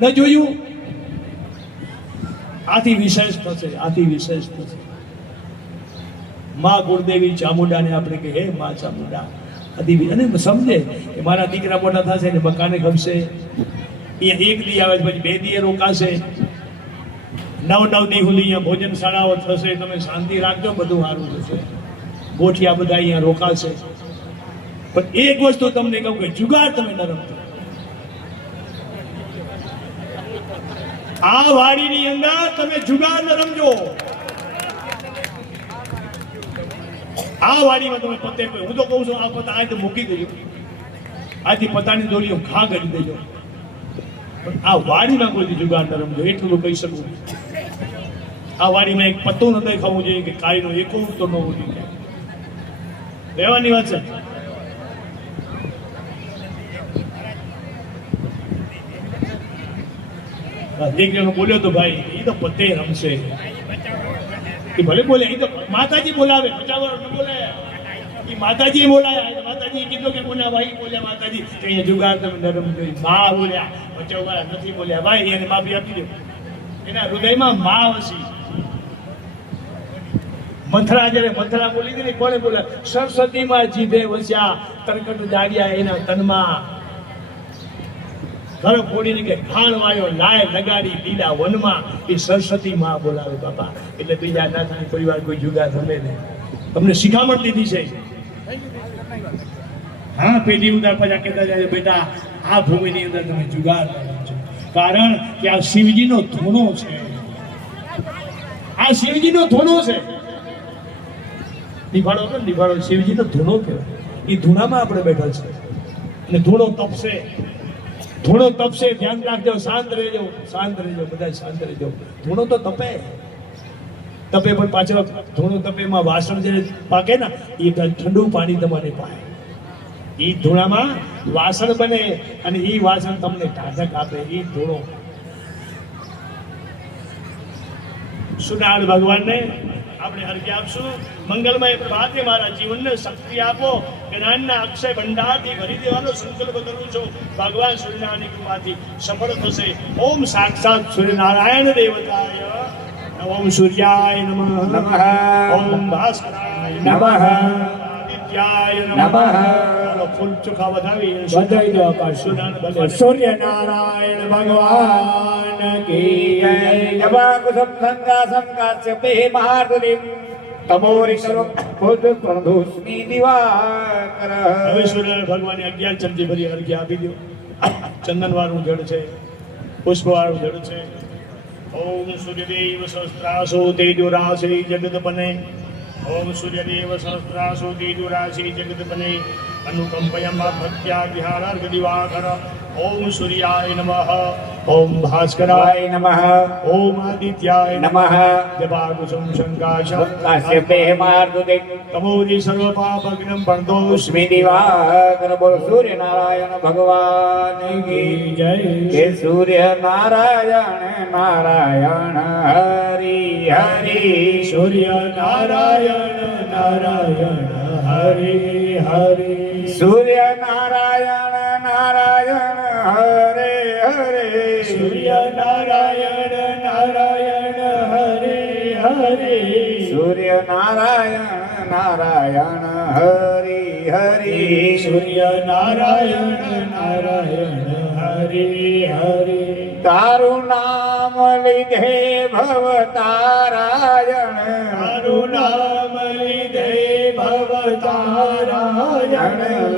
ન જોયું? આથી વિશેષ થશે. માં ગુરુદેવી ચામુંડાને આપણે કહે, હે માં ચામુંડા. અને સમજે કે મારા દીકરા મોટા થશે ને મકાને ગમશે. અહીંયા 1 દી આવે પછી 2 દીએ રોકાશે. 9 દી સુધી અહીંયા ભોજન શાળાઓ થશે. તમે શાંતિ રાખજો, બધું સારું થશે. ગોઠિયા બધા અહીંયા રોકાશે. પણ એક વસ્તુ તમને કહું કે જુગાર તમે ન રમજો. આ વાડીની અંદર તમે જુગાર ન રમજો. આ વાડીમાં તમે પત્તે, હું તો કહું છું આ પત્તા આજે મૂકી દેજો, આજથી પત્તાની દોરીઓ ઘા કરી દેજો, પણ આ વાડીમાં કોઈ જુગાર ન રમજો. એટલું કહી શકું. આ વાડીમાં એક પત્તો ન દેખાવું જોઈએ કે કાળીનો એકો તો ન હોવો જોઈએ. રહેવાની વાત છે. એક જણો બોલ્યો તો ભાઈ એ તો પત્તે રમશે. એ ભલે બોલે, એ તો માતાજી બોલાવે, બચાવવા ન બોલે. એ માતાજી બોલાયા, માતાજી કીધું કે કોના ભાઈ બોલ્યા માતાજી કે અહીંયા જુગાર તમે નરમ કરી. મા બોલ્યા, બચાવવા નથી બોલ્યા. ભાઈ એને માફી આપી દો. એના હૃદયમાં મા વસી. મંથરા જયારે મંથરા બોલી દે ને, કોને બોલ્યા? સરસ્વતીમાં જીભે વસ્યા, તરકટ જાગ્યા એના તનમાં. ઘર ફોડીને કે ખાણ વાયો લાય લગાડી લીલા વનમાં. એ સરસ્વતી માં બોલાવે બાપા. એટલે બીજા નાથાની પરિવાર કોઈ જુગાર રમે નહીં. તમને શિખામણ દીધી છે. હા, પેઢી ઉદાર પછી કહેતા જાય બેટા આ ભૂમિની અંદર તમે જુગાર રમો છો, કારણ કે આ શિવજીનો ધૂણો છે. આ શિવજીનો ધૂણો છે. નિભાડો તો નિભાડો શિવજીનો ધૂણો કહેવાય. એ ધૂણામાં આપણે બેઠા છે અને ધૂણો તપશે. ધૂણો તપશે, ધ્યાન રાખજો. શાંત રહેજો, શાંત રહેજો, બધા શાંત રહેજો. ધૂણો તો તપે, તપે પણ પાછળ ધૂણો તપે એમાં વાસણ જે પાકે ને એ ઠંડુ પાણી તમારે પાય. એ ધૂણામાં વાસણ બને અને એ વાસણ તમને ઠાઢક આપે. એ ધૂણો સુનાળ ભગવાનને આપણે અર્ઘ્ય આપશું. મંગલમય પ્રભાતે મારા જીવનને શક્તિ આપો. જ્ઞાનના અક્ષય ભંડારથી ભરી દેવાનો સંકલ્પ કરું છું. ભગવાન સૂર્યનારાયણની કૃપાથી સફળ થશે. ઓમ સાક્ષાત સૂર્યનારાયણ દેવતાય ઓમ સૂર્યાય નમઃ. ઓમ ભાસ્કરાય નમઃ. આદિત્યાય નમઃ. ફૂલ ચોખા વધાવી વધાવી દો. સૂર્યનારાયણ ભગવાન કી જય. જવાકુસમ સંગાસમ કાશ્યપે મહાર્દિમ તમોરી સર્વ ખુદ પ્રદોષની દિવાકર. હવે સૂર્યનારાયણ ભગવાને 11 ચમચી ભરી અર્ઘ્ય આપી દો. ચંદન વાળું જળ છે, પુષ્પ વાળું જળ છે. ઓમ સૂર્યદેવ સહસ્રાસો તેજોરાશિ જગદપને. ઓમ સૂર્યદેવ સહસ્રાસો તેજોરાશિ જગદપને. અનુકંપયમાં ભક્ત્યા વિહારાર્ઘ દિવાકર. ઓમ સૂર્યાય નમઃ. ઓમ ભાસ્કરાય નમઃ. ઓમ આદિત્યાય નમઃ. જપાકુસુમ શંકાશમ કાશ્યપે મહાર્દિમ તમોરી સર્વ પાપગ્નમ પણદોષ સ્મી દિવાકર. બોલો સૂર્યનારાયણ ભગવાન કી જય. હે સૂર્ય નારાયણ નારાયણ હરિ હરિ. સૂર્ય નારાયણ નારાયણ હરે હરે. સૂર્ય નારાયણ નારાયણ હરે હરે. સૂર્ય નારાયણ નારાયણ હરે હરે. સૂર્ય નારાયણ નારાયણ હરિ હરિ. સૂર્ય નારાયણ નારાયણ હરે હરે. તારું નામ લીધે ભવતારાયણ. તારું નામ લીધે ભવતારાયણ.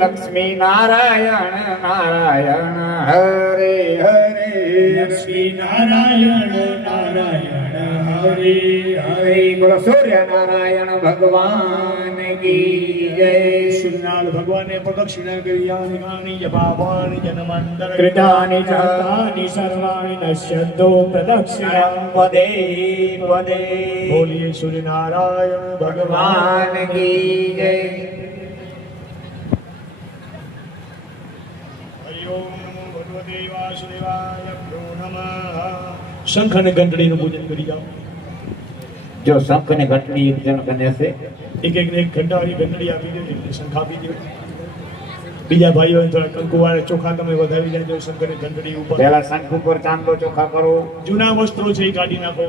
લક્ષ્મી નારાયણ નારાયણ હરે હરે. લક્ષ્મી નારાયણ નારાયણ હરે હરે. બોલો સૂર્ય નારાયણ ભગવાન કી જય. સૂર્યનારાયણ ભગવાને પ્રદક્ષિણા કરી યાની જપાવાણી જન્માંતર કૃતાની જાતાની સર્વાણી નશ્યંતો પ્રદક્ષિણા. પદે પદે બોલીએ સૂર્યનારાયણ ભગવાન. ભગવાન કી જય. હરિ ઓમ નમો ભગવતે વાસુદેવાય. ભ્યો નમઃ. શંખ અને ઘંટડીનું પૂજન કરી જાઓ. જો શંખ ને ઘંટડી એક જણ કને હશે, એક ઘંટાવાળી ઘંટડી આપી દો, એક શંખ આપી દો. બીજા ભાઈઓ થોડા કંકુવાળા ચોખા તમે વધાવી જાજો શંખ અને ઘંટડી ઉપર. પહેલા શંખ ઉપર ચાંદલો ચોખા કરો. જૂના વસ્ત્રો છે એ કાઢી નાખો.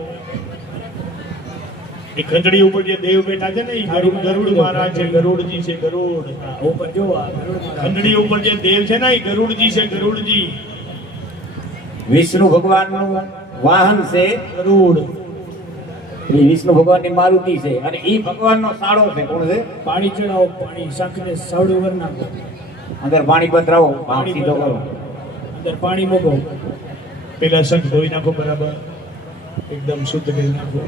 એ ઘંટડી ઉપર જે દેવ બેઠા છે ને એ ગરુડ મહારાજ છે, ગરુડજી છે. ગરુડ ઉપર જો ઘંટડી ઉપર જે દેવ છે ને એ ગરુડજી છે. ગરુડજી વિષ્ણુ ભગવાનનું વાહન છે ગરુડ. એ વિષ્ણુ ભગવાનની મારુતિ છે અને એ ભગવાનનો સાડો છે. કોણ છે? પાણી ચડાવો, પાણી શંખને સાવડું વર નાખો, અંદર પાણી પધરાવો, ભાવ સીધો કરો. અંદર પાણી મૂકો. પેલા શંખ ધોઈ નાખો બરાબર, એકદમ શુદ્ધ કરી નાખો.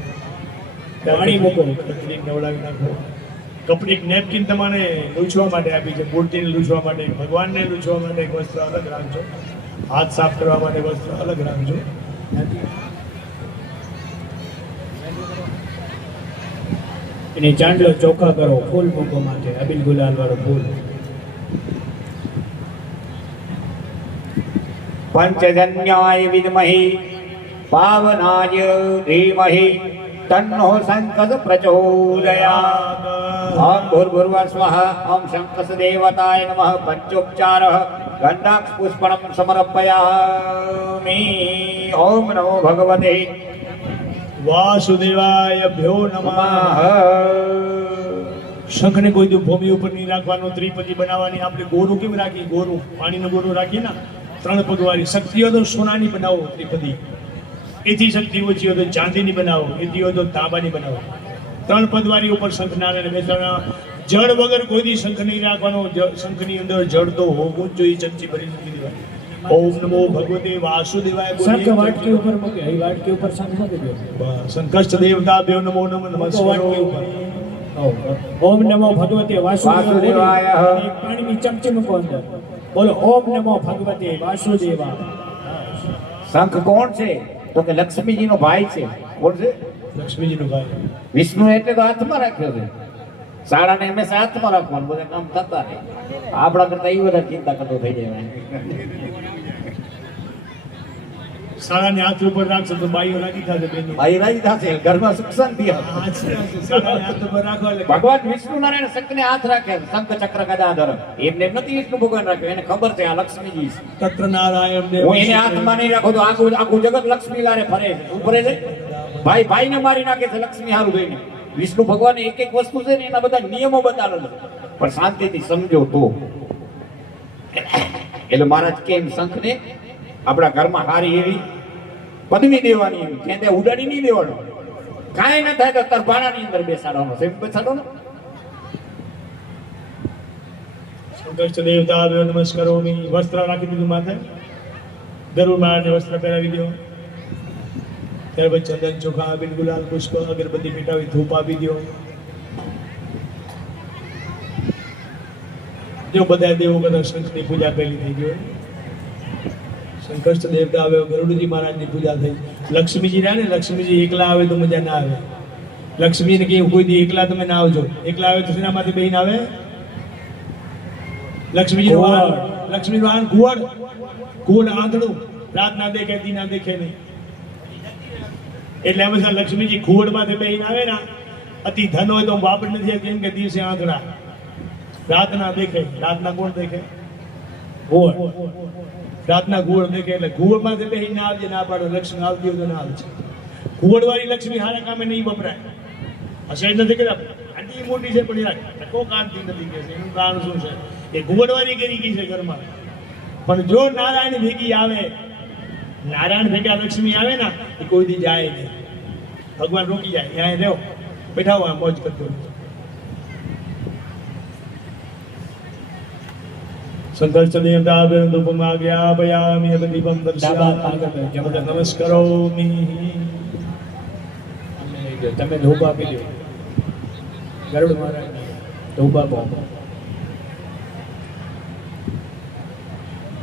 પાણી મૂકો, કપડી નવડાવી નાખો. કપડી નેપકિન તમારે લૂછવા માટે આપી છે, મૂર્તિને લૂછવા માટે, ભગવાનને લૂછવા માટે એક વસ્ત્ર અલગ રાખજો, હાથ સાફ કરવા માટે વસ્ત્ર અલગ રાખજો. એને ચાંદલો ચોખ્ખા કરો, ફૂલ મૂકો માટે અબીલ ગુલાલ વાળો ફૂલ. પંચજન્યાય વિદ્મહી પાવનાય ધીમહિ તન્નો શંકસ પ્રચોદયાત. ઓમ ભૂર્ભુવઃ સ્વાહા. ઓમ શંકસ દેવતાય નમઃ. પંચોપચારઃ ગંધાક્ષ પુષ્પણમ સમર્પયામિ. ઓમ નમો ભગવતે વાસુદેવાય ભ્યો નમઃ. શંખને કોઈ દી ભૂમિ ઉપર નહીં રાખવાનો, ત્રિપદી બનાવવાની. આપણે ગોરું કેમ રાખી? ગોરું પાણીનું ગોરું રાખીએ ને, 3 પગવાળી. શક્તિ હોય તો સોનાની બનાવો ત્રિપદી, એથી શક્તિ ઓછી હોય તો ચાંદીની બનાવો, એથી હોય તો તાંબાની બનાવો. 3 પદવાળી ઉપર શંખ નારાયણ બેસાડવા. જળ વગર કોઈ દી શંખ નહીં રાખવાનો. શંખની અંદર જળ તો હોવું જ જોઈએ, ચમચી ભરી મૂકી દેવાની. ઓમ નમો ભગવતે વાસુદેવાય. શંખ વાટકી ઉપર મૂકે, અહીં વાટકી ઉપર શંખ મૂકી દો. સંકષ્ટ દેવતા ભ્યો નમો નમસ્કાર. ઓમ નમો ભગવતે વાસુદેવાય. વાસુદેવાય. અને એક પાણીની ચમચી મૂકો અંદર. બોલો ઓમ નમો ભગવતે વાસુદેવાય. શંખ કોણ છે? તો કે લક્ષ્મીજીનો ભાઈ છે. કોણ છે? લક્ષ્મીજીનું ભાઈ. વિષ્ણુ એટલે તો હાથમાં રાખ્યો છે. શાળાને હંમેશા હાથમાં રાખવાનું, બધા કામ થતા રહે. આપણા કરતા એ બધા ચિંતા કરતો થઈ જાય. શાળાને હાથ ઉપર રાખશો તો બાઈઓ રાજી થશે બેનો. ભાઈ રાજી થશે, ઘરમાં સુખ શાંતિ હશે. શાળાને હાથ ઉપર રાખો એટલે ભગવાન વિષ્ણુ નારાયણ શંખને હાથ રાખે, શંખ ચક્ર ગદાધર. એમને નથી વિષ્ણુ ભગવાન રાખ્યો, એને ખબર છે આ લક્ષ્મીજી છે. તત્ર નારાયણ દેવ. હું એને હાથમાં નહીં રાખું તો આખું આખું જગત લક્ષ્મી લારે ફરે છે. શું ફરે છે? ભાઈ ભાઈને મારી નાખે છે લક્ષ્મી હારું થઈને. વિષ્ણુ ભગવાન એક એક વસ્તુ છે ને એના બધા નિયમો બતાવેલા છે, પણ શાંતિથી સમજો તો. એટલે મહારાજ કેમ શંખને આપણા ઘરમાં હારી એવી પદવી દેવાની, એવી ત્યાં ત્યાં ઉડાડી નહીં દેવાનું. કાંઈ ન થાય તો તરભાણાની અંદર બેસાડવાનો છે. બેસાડો ને. સંકષ્ટ દેવતા ભ્યો નમસ્કારોમિ. વસ્ત્ર રાખી દીધું માથે. ગરુડ મહારાજને વસ્ત્ર પહેરાવી દો. ત્યાર પછી ચંદન ચોખા, અબીલ, ગુલાલ, પુષ્પ, અગરબત્તી મીઠાવી, ધૂપ આપી દો. જો બધા દેવો બધા શંખની પૂજા પહેલી થઈ ગઈ. સંકષ્ટ દેવતા આવે, ગરુડજી મહારાજની પૂજા થઈ. લક્ષ્મીજી ના ને, લક્ષ્મીજી એકલા આવે તો મજા ના આવે. લક્ષ્મીને કહે કોઈ દી એકલા તમે ના આવજો. એકલા આવે તો શેનામાંથી બેહીને આવે? લક્ષ્મીજીનું વાહન, લક્ષ્મીનું વાહન ઘુવડ. ઘુવડ આંધળું, રાત ના દેખે દી ના દેખે નહીં. એટલે હંમેશા લક્ષ્મીજી ઘુવડમાંથી બેહીને આવે ને. અતિ ધન હોય તો બાપ નથી, કેમ કે દિવસે આંધળા, રાતના દેખે. રાતના કોણ દેખે? ઘુવડ. રાતના ઘુવડ દેખે એટલે ઘુવડમાંથી બેહીને ના આવજે. ના પાડો લક્ષ્મી આવતી હોય તો ના આવજે. ઘુવડ વાળી લક્ષ્મી હારા કામે નહીં વપરાય. અસર નથી કર્યા. આટલી મોટી છે પણ યાર ટકો કાંતિ નથી કે છે. એનું કારણ શું છે? એ ઘુવડવાળી કરી ગઈ છે ઘરમાં. પણ જો નારાયણ ભેગી આવે, નારાયણ ભેગા લક્ષ્મી આવે ને, એ કોઈ દી જાય નહીં. ભગવાન રોકી જાય. ત્યાં રહ્યો, બેઠા હોય મોજ કરતો. સંકલ્પ દેવતા ધૂપમાં ગયા ભયામિ દીપમ દર્શયામિ નમસ્કારોમિ. તમે ધૂપ આપી દો. ગરુડ મહારાજ ધૂપ આપો.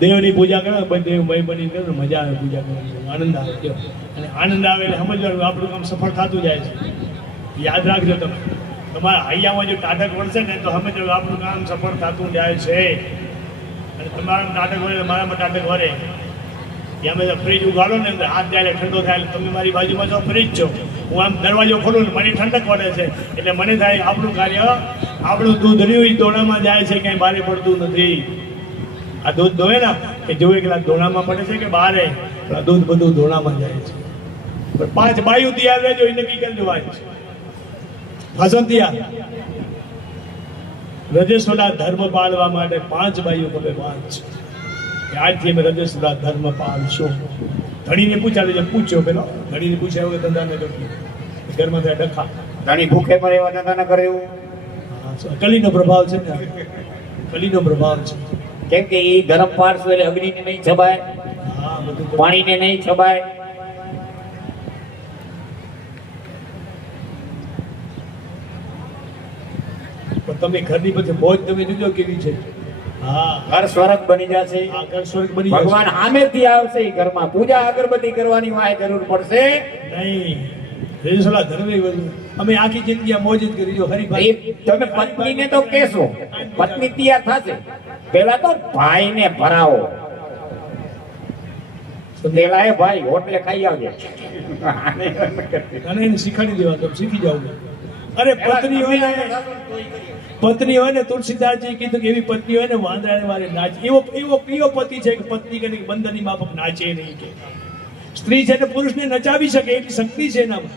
દેવની પૂજા કરો, પણ દેવમય બની કરો, મજા આવે પૂજા કરવાની, આનંદ આવે. જો અને આનંદ આવે એટલે સમજવાનું આપણું કામ સફળ થતું જાય છે. યાદ રાખજો તમે. તમારા હૈયામાં જો ટાઢક વળશે ને તો સમજો આપણું કામ સફળ થતું જાય છે. અને તમારા ટાઢક વળે મારામાં ટાઢક વળે. અમે ફ્રીજ ઉગાડો ને અંદર હાથ જાય ઠંડો થાય. તમે મારી બાજુમાં જો ફ્રીજ છો, હું આમ દરવાજો ખોલું ને મને ઠંડક વળે છે. એટલે મને થાય આપણું કાર્ય, આપણું દૂધ રહ્યું દોણામાં જાય છે, ક્યાંય બારે પડતું નથી. આ દૂધ દોહે ને કે જો એકલા દોણામાં પડે છે કે બારે, આ દૂધ બધું દોણામાં જાય છે. પણ 5 બાયું તૈયાર રહેજો, એ નક્કી કરજો ભાઈ. ફસંતિયા રજસ્વલા ધર્મ પાળવા માટે 5 બાઈઓ ખબર. 5 આજથી અમે રજસ્વલા ધર્મ પાળશું. ધણીને પૂછા લેજો. પૂછ્યો પેલો ધણીને પૂછ્યા વગર ધંધા ન કરતી. ઘરમાં થાય ડખા. ધણી ભૂખે મરે એવા ધંધા ન કરે એવું. કલીનો પ્રભાવ છે ને, કલીનો પ્રભાવ છે. કેમ કે એ ગરમ પાડશું એટલે અગ્નિને નહીં છબાય, હા બધું પાણીને નહીં છબાય. પણ તમે ઘરની પછી મોજ તમે જોજો કેવી છે. હા ઘર સ્વર્ગ બની જશે. આ ઘર સ્વર્ગ બની ભગવાન સામેથી આવશે. ઈ ઘરમાં પૂજા અગરબત્તી કરવાની વાય જરૂર પડશે નહીં. રજસ્વલા ધર્મે બધું અમે આખી જિંદગી આ મોજ જ કરી. જો હરિભાઈ એ તમે પત્નીને તો કહેશો, પત્ની તૈયાર થશે, પેલા તો ભાઈને ભરાવો. પેલા એ ભાઈ હોટલે ખાઈ આવજે અને એને શીખવાડી દેવા તો શીખી જાવ. અરે પત્ની હોય ને તુલસીદાસજી કીધું કે એવી પત્ની હોય ને વાંદરાને મારે નાચે. એવો પતિ છે કે પત્ની કે બંધનની માફક નાચે નહીં. કે સ્ત્રી છે ને પુરુષને નચાવી શકે એટલી શક્તિ છે એનામાં.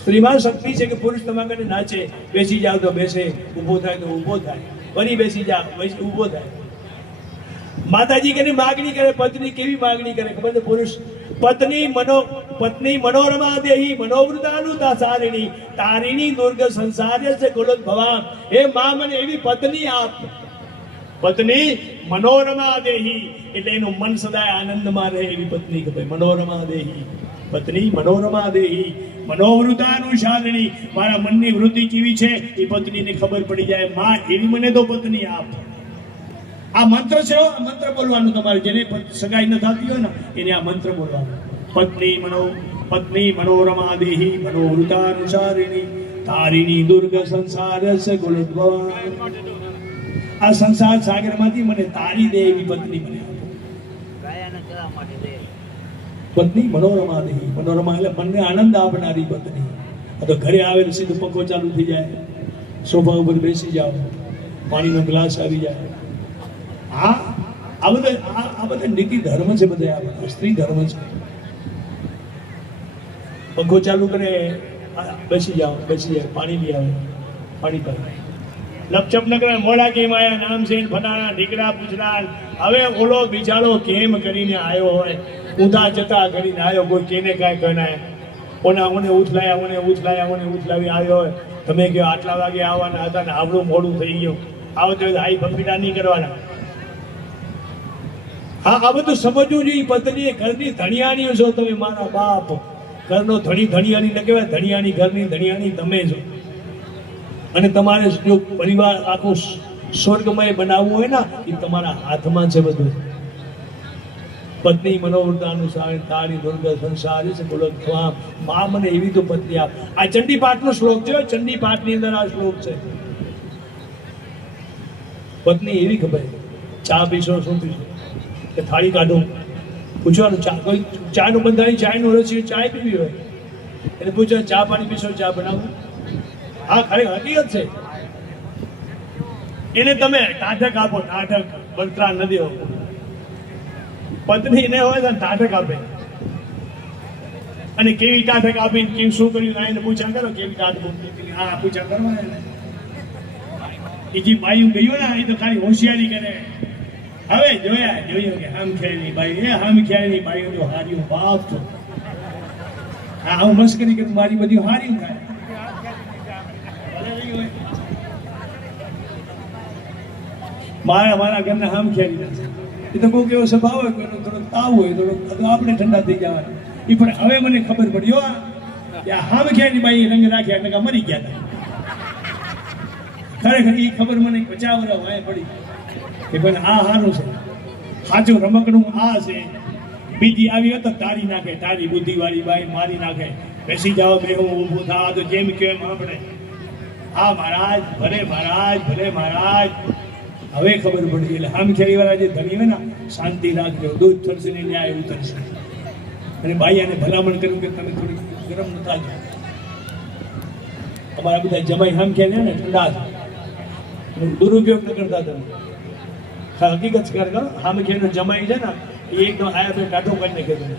સ્ત્રીમાં શક્તિ છે કે પુરુષ તમારા કને નાચે. બેસી જાવ તો બેસે, ઊભો થાય તો ઊભો થાય, ફરી બેસી જાવ ઊભો થાય. માતાજી કે માગણી કરે, પત્ની કેવી માગણી કરે ખબર છે? પુરુષ પત્ની મનોરમા દેહી મનોવૃતાનુતા સારિણી તારિણી દુર્ગ સંસાર્ય છે ગોલોક ભવા. હે માં મને એવી પત્ની આપ. પત્ની મનોરમા દેહી એટલે એનું મન સદાય આનંદમાં રહે એવી પત્ની કે ભાઈ મનોરમા દેહી. પત્ની મનોરમા દેહી મનોવૃતાનુસારિણી. મારા મનની વૃત્તિ કેવી છે એ પત્નીને ખબર પડી જાય. માં એવી મને તો પત્ની આપ. આ મંત્ર છે, આ મંત્ર બોલવાનું તમારે. જેને સગાઈ ન થતી હોય ને એને આ મંત્ર બોલવાનું. પત્ની મનોરમા દેહી મનોવૃતાનુસારિણી તારિણી દુર્ગ સંસારસ્ય ગુણોદ્ભવા. આ સંસાર સાગરમાંથી મને તારી દે એવી પત્ની મને આપો. પત્ની મનોરમા દેહી. મનોરમા એટલે મનને આનંદ આપનારી પત્ની. આ તો ઘરે આવે સીધું પંખો ચાલુ થઈ જાય, સોફા ઉપર બેસી જાઓ, પાણીનો ગ્લાસ આવી જાય. આ બધા નીતિ ધર્મ છે. બધા આ બધા સ્ત્રી ધર્મ છે. પંખો ચાલુ કરે, બેસી જાઓ, બેસી જાય, પાણી લઈ આવે, પાણી પર લપચપ ન કરે. મોડા કેમ આયા, નામ છે ફલાણા ઢીકડા પૂછડા. હવે ઓલો બિચારો કેમ કરીને આવ્યો હોય, ઊંધા જતા કરીને આવ્યો, કોઈ કેને કાંઈ કહેનાય. ઓને ઉથલાવી આવ્યો હોય. તમે કહો આટલા વાગે આવવાના હતા ને આવડું મોડું થઈ ગયું. આવો તો હાઈ પંપીડા નહીં કરવાના. હા, આ બધું સમજવું જોઈએ. પત્ની ઘરની ધણિયાણી છો તમે, મારા બાપ. ઘરનો ધણિયાણી ન કહેવાય, ધણિયાણી ઘરની ધણિયાણી તમે છો. અને તમારે જો પરિવાર આખું સ્વર્ગમય બનાવવું હોય ને એ તમારા હાથમાં છે બધું. પત્ની મનોવૃતાનુસાર તારી દુર્ગ સંસાર છે બોલો. માં મને એવી તો પત્ની આપ. આ ચંડી પાઠનો શ્લોક છે. ચંડી પાઠની અંદર આ શ્લોક છે. પત્ની એવી ખબર, ચા પીશો શું પીશો કે થાળી કાઢો, પૂછવાનું. ચા કોઈ ચાનું બંધાણી ચાયનું રસી ચાય પીવી હોય એને પૂછવાનું ચા પાણી પીશો, ચા બનાવું. હા, ખરેખર હકીકત છે. એને તમે ટાઢક આપો, ટાઢક બળતરા ન દેવો. પત્ની ને હોય તો ટાઢક આપે. અને કેવી ટાઢક આપીને કેવું શું કર્યું એને પૂછા કરો. કેવી ટાઢક? હા, પૂછા કરવાના. એ જે બાયું ગયું ને એ તો ખાલી હોશિયારી કરે. હવે જોયું કે હામ ખેલની બાઈ, એ હામ ખેલની બાઈ તો હાર્યું બાપ તો. હા, હું મસ્કરી કરું, મારી બધી હાર્યું થાય. મારા ઘરના હામ ખેલી નથી. એ તો બહુ કેવો સ્વભાવ હોય, કોઈનો થોડોક તાવ હોય, થોડોક આપણે ઠંડા થઈ જવાના. એ પણ હવે મને ખબર પડી કે આ હામ ખેલી બાઈ રંગ રાખ્યા એટલે મરી ગયા હતા. ખરેખર એ ખબર મને 50 વર્ષ વાય પડી કે ભાઈ આ હારું છે, સાચું રમકડું આ છે. બીજી આવી હોય તો તારી નાખે, તારી બુદ્ધિ વાળી બાઈ મારી નાખે. બેસી જાઓ, બેહું, ઊભું થા, તો જેમ કેમ આપણે હા મહારાજ, ભલે મહારાજ, ભલે મહારાજ. હવે ખબર પડી. એટલે આમ ખેરી વાળા જે ધણી હોય ને, શાંતિ રાખજો, દૂધ થરશે ને ન્યાય ઉતરશે. અને બાઈયાને ભલામણ કર્યું કે તમે થોડી ગરમ નતા જ. અમારા બધા જમાઈ હામ ખેલ્યા ને ઠંડા છે, દુરુપયોગ ન કરતા તમે. હકીકત કરો, હામ ખેલનો જમાઈ છે ને એ એકદમ આયા તો કાઢો કરીને કીધું.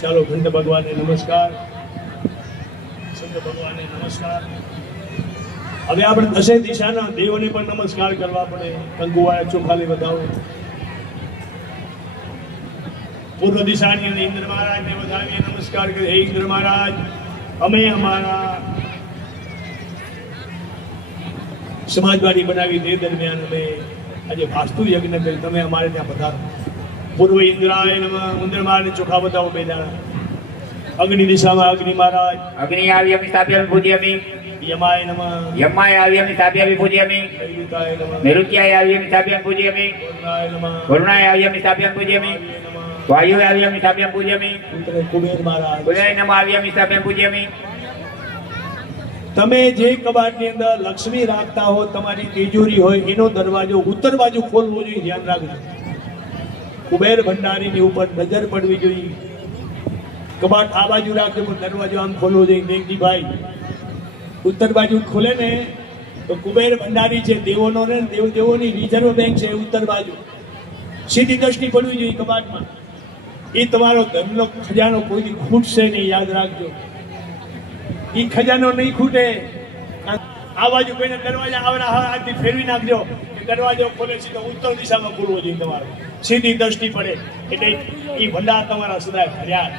ચાલો, ઘંટ ભગવાનને નમસ્કાર, સંત ભગવાનને નમસ્કાર. હવે આપણે દસે દિશાના દેવોને પણ નમસ્કાર કરવા પડે. કંકુવાળા ચોખાલી વધાવો. પૂર્વ દિશાની અને ઇન્દ્ર મહારાજને વધાવીએ નમસ્કાર કરીએ. હે ઇન્દ્ર મહારાજ, અમે અમારા સમાજવાડી બનાવી તે દરમિયાન અમે આજે વાસ્તુ યજ્ઞ કરી, તમે અમારે ત્યાં પધારો. પૂર્વ ઇન્દ્રાય નમઃ. ઇન્દ્ર મહારાજને ચોખા બતાવો બે દાણા. અગ્નિ દિશામાં અગ્નિ મહારાજ. અગ્નિ આવ્યમિ સ્થાપ્યામિ પૂજ્યામિ. યમાય નમઃ. યમાય આવ્યમિ સ્થાપ્યામિ પૂજ્યામિ. નૈઋત્યાય નમઃ. નૈઋત્યાય આવ્યમિ સ્થાપ્યામિ પૂજ્યામિ. વરુણાય નમઃ. વરુણાય આવ્યમિ સ્થાપ્યામિ પૂજ્યામિ. વાયુ આવ્યમિ સ્થાપ્યામિ પૂજ્યામિ. કુબેર મહારાજ. કુબેરાય નમઃ આવ્યમિ સ્થાપ્યામિ પૂજ્યામિ. તમે જે કબાટની અંદર લક્ષ્મી રાખતા હો, તમારી તિજોરી હોય, એનો દરવાજો ઉત્તર બાજુ ખોલવો જોઈએ. ધ્યાન રાખજો. કુબેર ભંડારીની ઉપર નજર પડવી જોઈએ. કબાટ આ બાજુ રાખજો પણ દરવાજો આમ ખોલવો જોઈએ. દેવજીભાઈ ઉત્તર બાજુ ખોલે ને તો કુબેર ભંડારી છે, દેવોનો ને દેવોની રિઝર્વ બેંક છે ઉત્તર બાજુ. સીધી દ્રષ્ટિ પડવી જોઈએ કબાટમાં. એ તમારો ધનનો ખજાનો કોઈ ખૂટશે નહીં, યાદ રાખજો. એ ખજાનો નહીં ખૂટે. આ બાજુ કોઈને દરવાજા આવડા હાથથી ફેરવી નાખજો કે દરવાજો ખોલે છે તો ઉત્તર દિશામાં ખોલવો જોઈએ તમારો, સીધી દ્રષ્ટિ પડે એટલે એ ભંડાર તમારા સદાય ફર્યા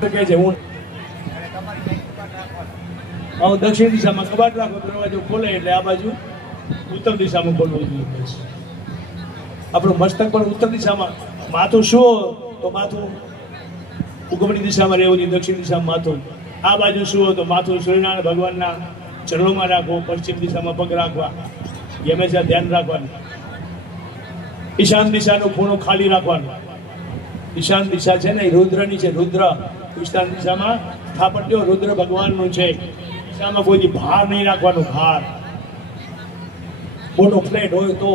કે છે. હું દક્ષિણ દિશામાં કબાટ રાખો, દરવાજો ખોલે એટલે આ બાજુ ઉત્તર દિશામાં ખોલવો જોઈએ. આપણું મસ્તક પણ ઉત્તર દિશામાં, માથું શું તો માથું ઉગમણી દિશામાં રહેવું જોઈએ, દક્ષિણ દિશામાં માથું. આ બાજુ શું તો માથું સૂર્યનારાયણ ભગવાનના ચરણોમાં રાખવું, પશ્ચિમ દિશામાં પગ રાખવા, એ હંમેશા ધ્યાન રાખવાનું. ઈશાન દિશાનો ખૂણો ખાલી રાખવાનો. ઈશાન દિશા છે ને એ રુદ્રની છે, રુદ્ર. ઈશાન દિશામાં સ્થાપત્ય રુદ્ર ભગવાનનું છે. દિશામાં કોઈ ભાર નહીં રાખવાનો, ભાર. મોટો ફ્લેટ હોય તો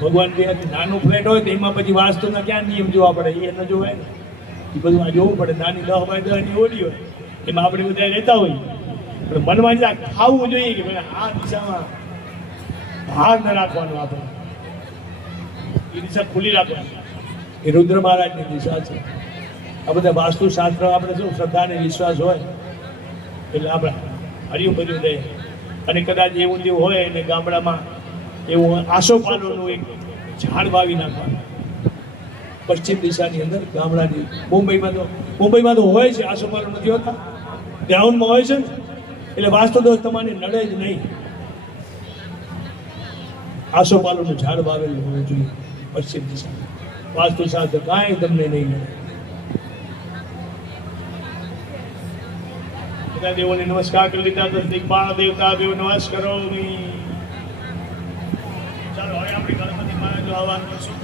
ભગવાન કે નાનું ફ્લેટ હોય તો એમાં પછી વાસ્તુના ક્યાં નિયમ જોવા પડે, એ ન જોવાય ને. એ બધું આ જોવું પડે. નાની 10 બાય 10 ની ઓડી હોય એમાં આપણે બધા રહેતા હોય, પણ મનમાં જ ખાવું જોઈએ કે ભાઈ આ દિશામાં ભાર ન રાખવાનો. આપણે એ દિશા ખુલ્લી રાખવાની. એ રુદ્ર મહારાજની દિશા છે. આ બધા વાસ્તુશાસ્ત્ર આપણે શું શ્રદ્ધા અને વિશ્વાસ હોય એટલે આપણે હરિયું ભર્યું રહે. અને કદાચ એવું જેવું હોય અને ગામડામાં એવું આસોપાલવનું એક ઝાડ વાવી નાખવાનું પશ્ચિમ દિશાની અંદર ગામડાની. મુંબઈમાં તો હોય છે, આસોપાલવ નથી હોતા, ગ્રાઉન્ડમાં હોય છે ને, એટલે વાસ્તુ દોષ તમારે નડે જ નહીં. આસોપાલવનું ઝાડ વાવેલું હોવું જોઈએ પશ્ચિમ દિશામાં. વાસ્તુશાસ્ત્ર કાંઈ તમને નહીં મળે. બધા દેવોને નમસ્કાર કરી લીધા. દિગ્પાળ દેવતા દેવ નમસ્ કરો. ચાલો હવે આપણે ગણપતિ મહારાજનું આહ્વાન કરશું.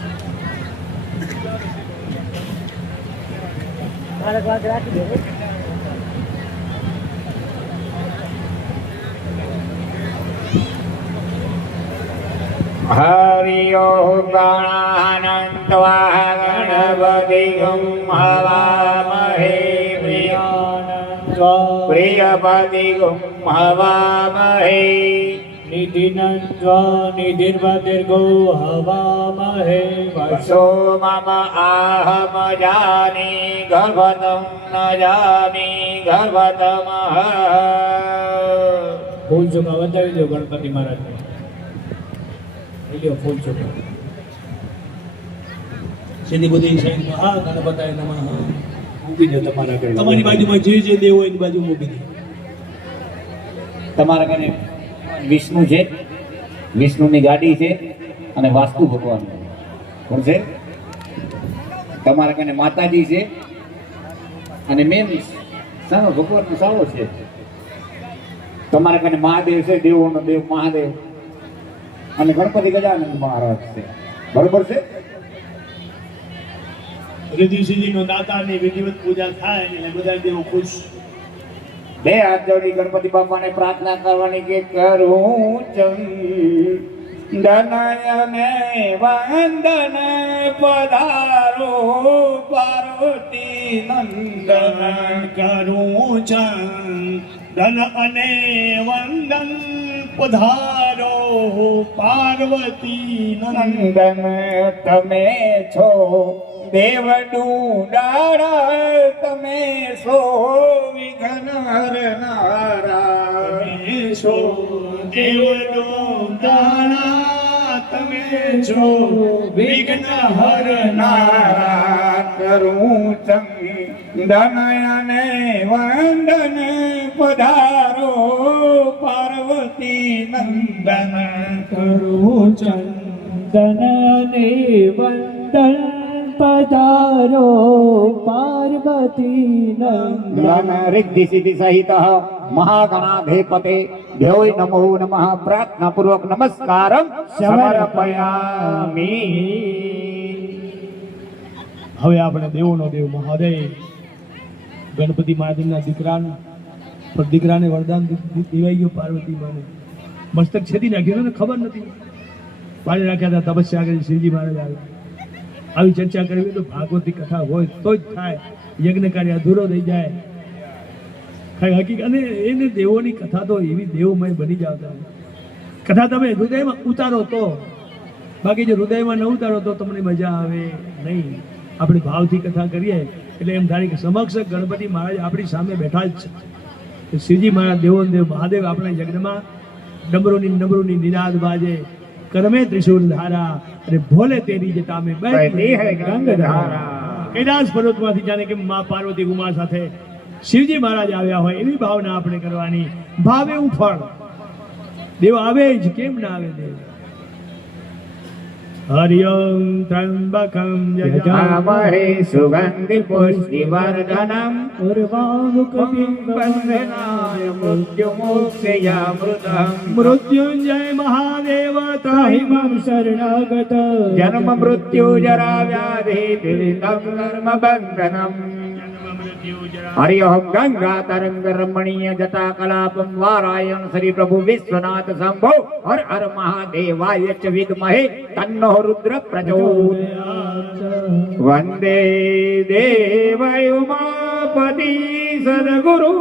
હરિયો ગણાનંત્વા ગણપતિગં હવામહે પ્રિયપતિગં હવામહે નિધિનંત્વા નિધિર્વદીર્ઘો હવામહે વસો મમ આહમ જાની ગર્ભતમ ન જાની ગર્ભતમ ફૂલ ચોખા વધાવી દો ગણપતિ મહારાજ. ફૂલ ચોખા સીધી બધી સાઈડ હા ગણપતાય નમઃ મૂકી દો. તમારી બાજુમાં જે જે દેવ હોય એની બાજુ મૂકી દો. તમારા કને વિષ્ણુ છે, વિષ્ણુની ગાડી છે અને વાસ્તુ ભગવાન કોણ છે? તમારા કને માતાજી છે અને મેન સાનો ભગવાનનો સાવો છે. તમારા કને મહાદેવ છે, દેવોનો દેવ મહાદેવ, અને ગણપતિ ગજાનંદ મહારાજ છે. બરોબર છે? રિદ્ધિસિદ્ધિનો દાતાની વિધિવત પૂજા થાય એટલે બધા દેવો ખુશ. બે હાથ જોડી ગણપતિ બાપાને પ્રાર્થના કરવાની કે કરું ચંદનયને વંદન પધારો પાર્વતી નંદન. કરું ચંદન અને વંદન પધારો પાર્વતી નંદન તમે છો દેવડું તમે સો વિઘ્ન હરનારા. છો દેવનો દાણા, તમે છો વિઘ્ન હરનારા. કરું ચંદન અને વંદન પધારો પાર્વતી નંદન. કરું ચંદન ને વંદન પધારો પાર્વતી જ્ઞાન રિદ્ધિ સિદ્ધિ સહિત મહાગણાધિપતે દેવોય નમો નમઃ પ્રાર્થના પૂર્વક નમસ્કારમ સમર્પયામિ. હવે આપણે દેવોનો દેવ મહાદેવ ગણપતિ મહાદેવના દીકરાનું પણ દીકરાને વરદાન દેવાઈ ગયું પાર્વતી માને મસ્તક છેદી નાખ્યું ને ખબર નથી પાડી રાખ્યા હતા તપસ્યા કરી શિવજી મહારાજ આવ્યા આવી ચર્ચા કરવી તો ભાગવતી કથા હોય તો જ થાય યજ્ઞ કાર્ય અધૂરો થઈ જાય હકીકત અને એને દેવોની કથા તો એવી દેવમય બની જાવ કથા તમે હૃદયમાં ઉતારો તો બાકી જો હૃદયમાં ન ઉતારો તો તમને મજા આવે નહીં આપણે ભાવથી કથા કરીએ એટલે એમ થાય કે સમક્ષ ગણપતિ મહારાજ આપણી સામે બેઠા જ છે શિવજી મહારાજ દેવ મહાદેવ આપણા યજ્ઞમાં ડમરૂની નિનાદ બાજે કરમે ત્રિશુલ ધારા અને ભોલે તેરી જટા મેં બહેતી હૈ ગંગ ધારા કૈલાસ પર્વતમાંથી જાણે કે મા પાર્વતી ઉમા સાથે શિવજી મહારાજ આવ્યા હોય એવી ભાવના આપણે કરવાની ભાવે એવું ફળ દેવ આવે જ કેમ ના આવે દેવ હરિયમ ત્રંબકમ જજામહે સુગંધિ પુષ્ટિવર્ધનમ ઉર્વારુકમિં બંધનાય મૃત્યુમોક્ષયામૃતમ મૃત્યુંજય મહાદેવ ત્રાહિ મામ શરણાગત જન્મ મૃત્યુ જરા વ્યાધિ તિરિતમ કર્મ બંધનમ हरि ओम गंगा तरंग रमणीय जटा कलापम वारायण श्री प्रभु विश्वनाथ शंभो हर हर महादेवाय च विद्महे तन्नो रुद्र प्रचोदयात् वंदे देव उमापति सद्गुरु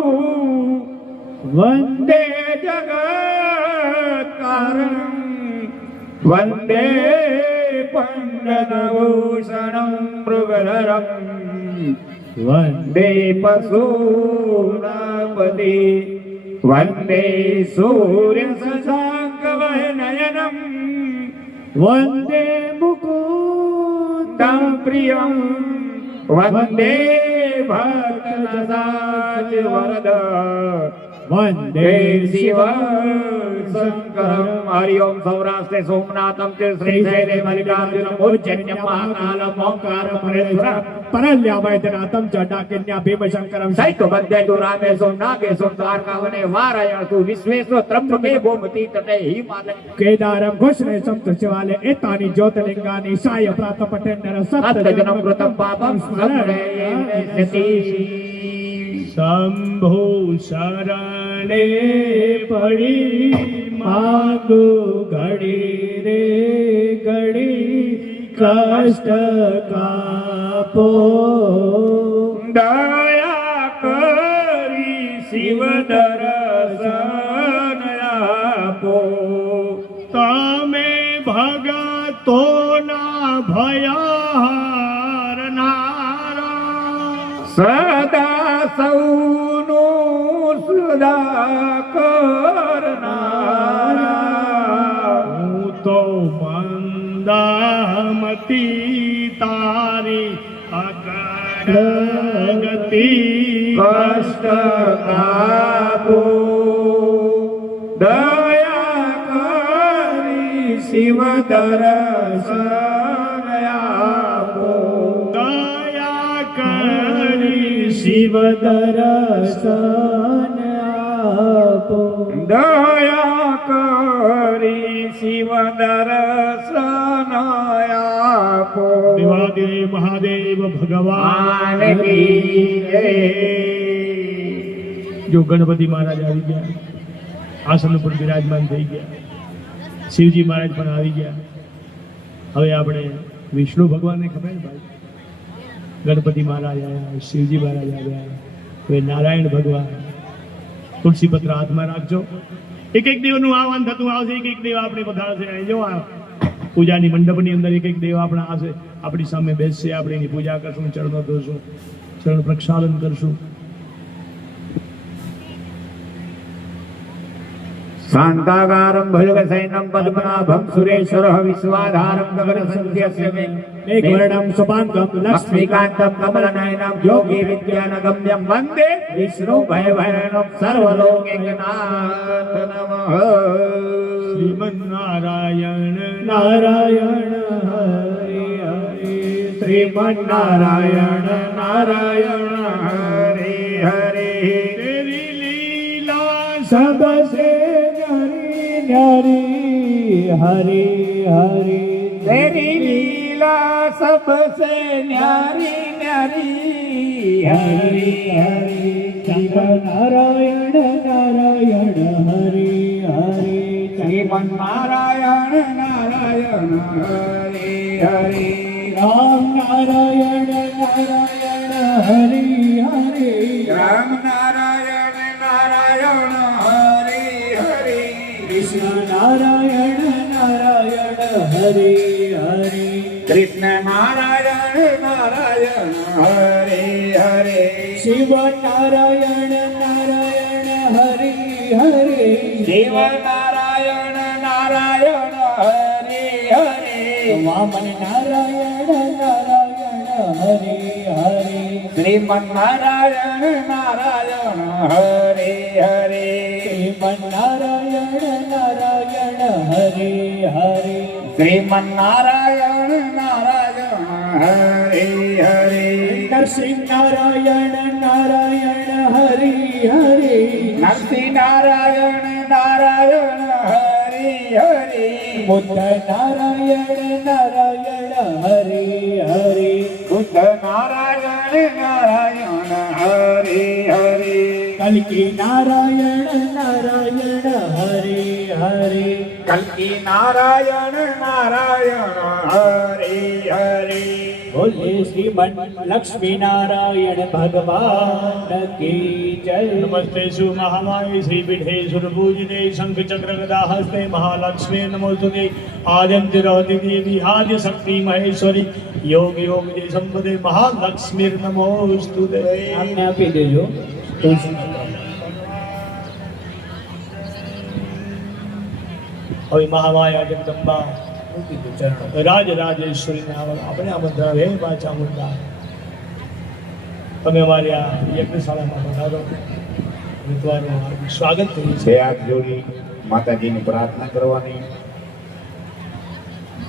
वंदे जगत कारण वंदे पंडनभूषणं मृगधरम् वंदे पशूनापति वंदे सूर्य शशांक नयनम वंदे मुकुंदं प्रियं वंदे भक्तजनाच वरद वंदे शिव शंकरं हरि ओम सौराष्ट्रे सोमनाथं च श्रीशैले मल्लिकार्जुनम् उज्जैन्यं महाकालम् ओंकारं महेश्वरं परल्यावैद्यनाथं च डाकिन्या भीमशंकरं सैतुबद्धेषु रामेषु नागेषु द्वारकावने वाराणसु विश्वेषु त्र्यंबके गोमती तटे हिमालये केदारं घोषणेशं च शिवालये एतानि ज्योतिर्लिङ्गानि साय प्रातपठेन्नर सप्तजन्म कृतं पापं स्मरणेति शंभो शरणे पड़ी मांगो घड़ी रे घड़ी कष्ट कापो दया करी शिव दर्शन आपो तमे भगतो ना भयहरनारा सदा सौनु सुधा करनारा હું તો મંદામતી તારી અકળગતિ कष्ट कापो दया करी शिव दर्शन आपो દયા કરી શિવ દર્શન આપો दया करी शिव दर्शन आपो દેવાદેવ મહાદેવ ભગવાન मान की जय। જો ગણપતિ મહારાજ આવી ગયા આસન ઉપર બિરાજમાન થઈ ગયા શિવજી મહારાજ પણ આવી ગયા હવે આપણે વિષ્ણુ ભગવાનને ખબર ને ભાઈ ગણપતિ મહારાજ આવ્યા શિવજી મહારાજ આવ્યા હવે નારાયણ ભગવાન તુલસી પત્ર હાથમાં રાખજો એક એક દેવનું આહવાન થતું આવશે એક એક દેવ આપણે પધારશે અહીં જો આ પૂજાની મંડપની અંદર એક એક દેવ આપણા આવશે આપણી સામે બેસશે આપણે એની પૂજા કરશું ચરણો ધોશું ચરણ પ્રક્ષાલન કરશું शान्ताकारं भुजगशयनं पद्मनाभं सुरेश्वरः विश्वाधारं गगनसन्ध्यस्य मे मेघवर्णं शुभाङ्गं लक्ष्मीकान्तं कमलनयनं योगी विद्यानगम्यं वन्दे विष्णु भयभयनं सर्वलोकैकनाथ नमः શ્રીમન્નારાયણ नारायण हरि हरि श्रीमन्नारायण नारायण हरि हरि તેરી લીલા सबसे न्यारी न्यारी हरि हरि तेरी लीला लीला सबसे न्यारी न्यारी हरि हरि शिव नारायण नारायण हरि हरि श्रीमन नारायण नारायण हरि हरि राम नारायण नारायण हरि हरि राम नारायण नारायण हरि हरि कृष्ण नारायण नारायण हरि हरि कृष्ण नारायण नारायण हरि हरि शिव नारायण नारायण हरि हरि शिव नारायण नारायण हरि हरि वामन नारायण नारायण हरि हरि श्रीमन नारायण नारायण हरि हरि श्रीमन नारायण नारायण हरि हरि श्रीमन नारायण नारायण हरि हरि नरसिंह नारायण नारायण हरि हरि नरसिंह नारायण नारायण हरि हरि बुद्ध नारायण नारायण हरि हरि बुद्ध नारायण नारायण हरि हरि कल्कि नारायण नारायण हरि हरि कल्कि नारायण नारायण हरि हरि बोले श्रीमन लक्ष्मी नारायण भगवान की जय। नमस्ते सु महामाये श्री पीठेश्वर पूजिते शंख चक्र गदा हस्ते महालक्ष्मी नमोस्तुते आद्यंत रहति देवी आद्य शक्ति महेश्वरी योग योग जे संपदे महालक्ष्मी नमोस्तुते। आपने आपी देजो तुलसी હવે મહામાયા જગદંબા રાજ રાજેશ્વરીને આપણે આમંત્રણ હે મા ચામુંડા તમે અમારી આ યજ્ઞશાળામાં પધારો અને તમારું હાર્દિક સ્વાગત કર્યું છે। બે હાથ જોડી માતાજીની પ્રાર્થના કરવાની।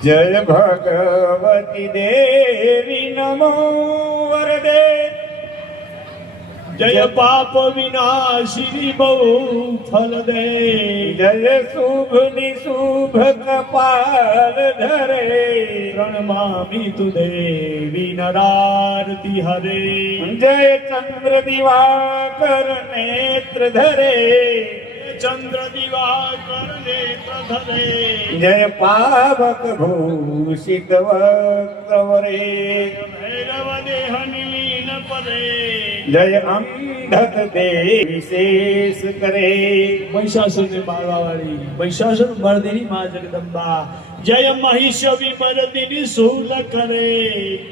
જય ભગવતી દેવી નમો વરદે જય પાપ વિનાશિની બહુ ફલ દે જય શુભ નિશુભ કપાલ ધરે પ્રણમામિ તુ દેવી નરારતી હરે જય ચંદ્ર દિવાકર નેત્ર ધરે ચંદ્ર દિવાકર નેત્ર ધરે જય પાવક ભૂષિત વક્રવરે ભૈરવ દેહ નિલીન પરે જય અંધત દેવી શેષ કરે મહિષાસુરને મારવા વાળી મહિષાસુર મર્દિની માં જગદંબા જય મહિષ વિમર્દિની શૂલ કરે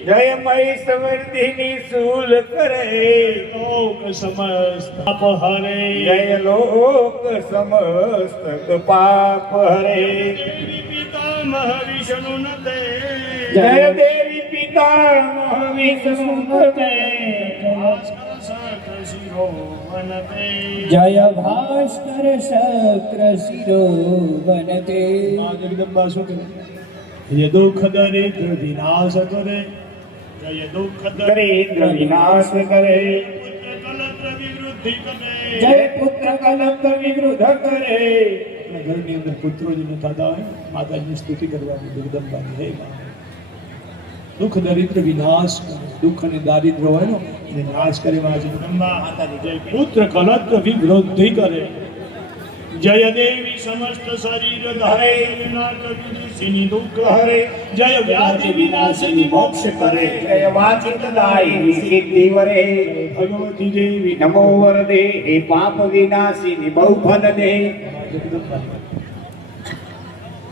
જય મહિષવર્ધિની શૂલ કરે લોક સમસ્ત પાપ હરે જય લોક સમસ્ત પાપ હરે દેવી પિતામહ વિષ્ણુ નતે જય દેવી પિતા વિષ્ણુ તે જય ભાસ્કર શક્ર શિરો વનતે માં જગદંબા શું કરે જય દુઃખ દરિદ્ર વિનાશ કરે જય દુઃખ દરિદ્ર વિનાશ કરે કલત્ર વિવૃદ્ધિ કરે જય પુત્ર કલંક વિવૃદ્ધ કરે ઘરની અંદર પુત્રો જ ન થતા હોય માતાજીની સ્તુતિ કરવાની જગદંબાની હે મા દુઃખ દરિદ્ર વિનાશ કરે દુઃખ અને દારિદ્ર હોય ને એને નાશ કરે માં જગદંબા માતાજી જય પુત્ર કલત્ર વિવૃદ્ધિ કરે જય દેવી સમસ્ત શરીર ધરે વિનાશ વિનાશિની દુઃખ હરે જય વ્યાધિ વિનાશિની મોક્ષ કરે જય વાચિત દાયિની સિદ્ધિ વરે ભગવતી દેવી નમો વરદે હે પાપ વિનાશિની બહુ ફલ દે જગદંબા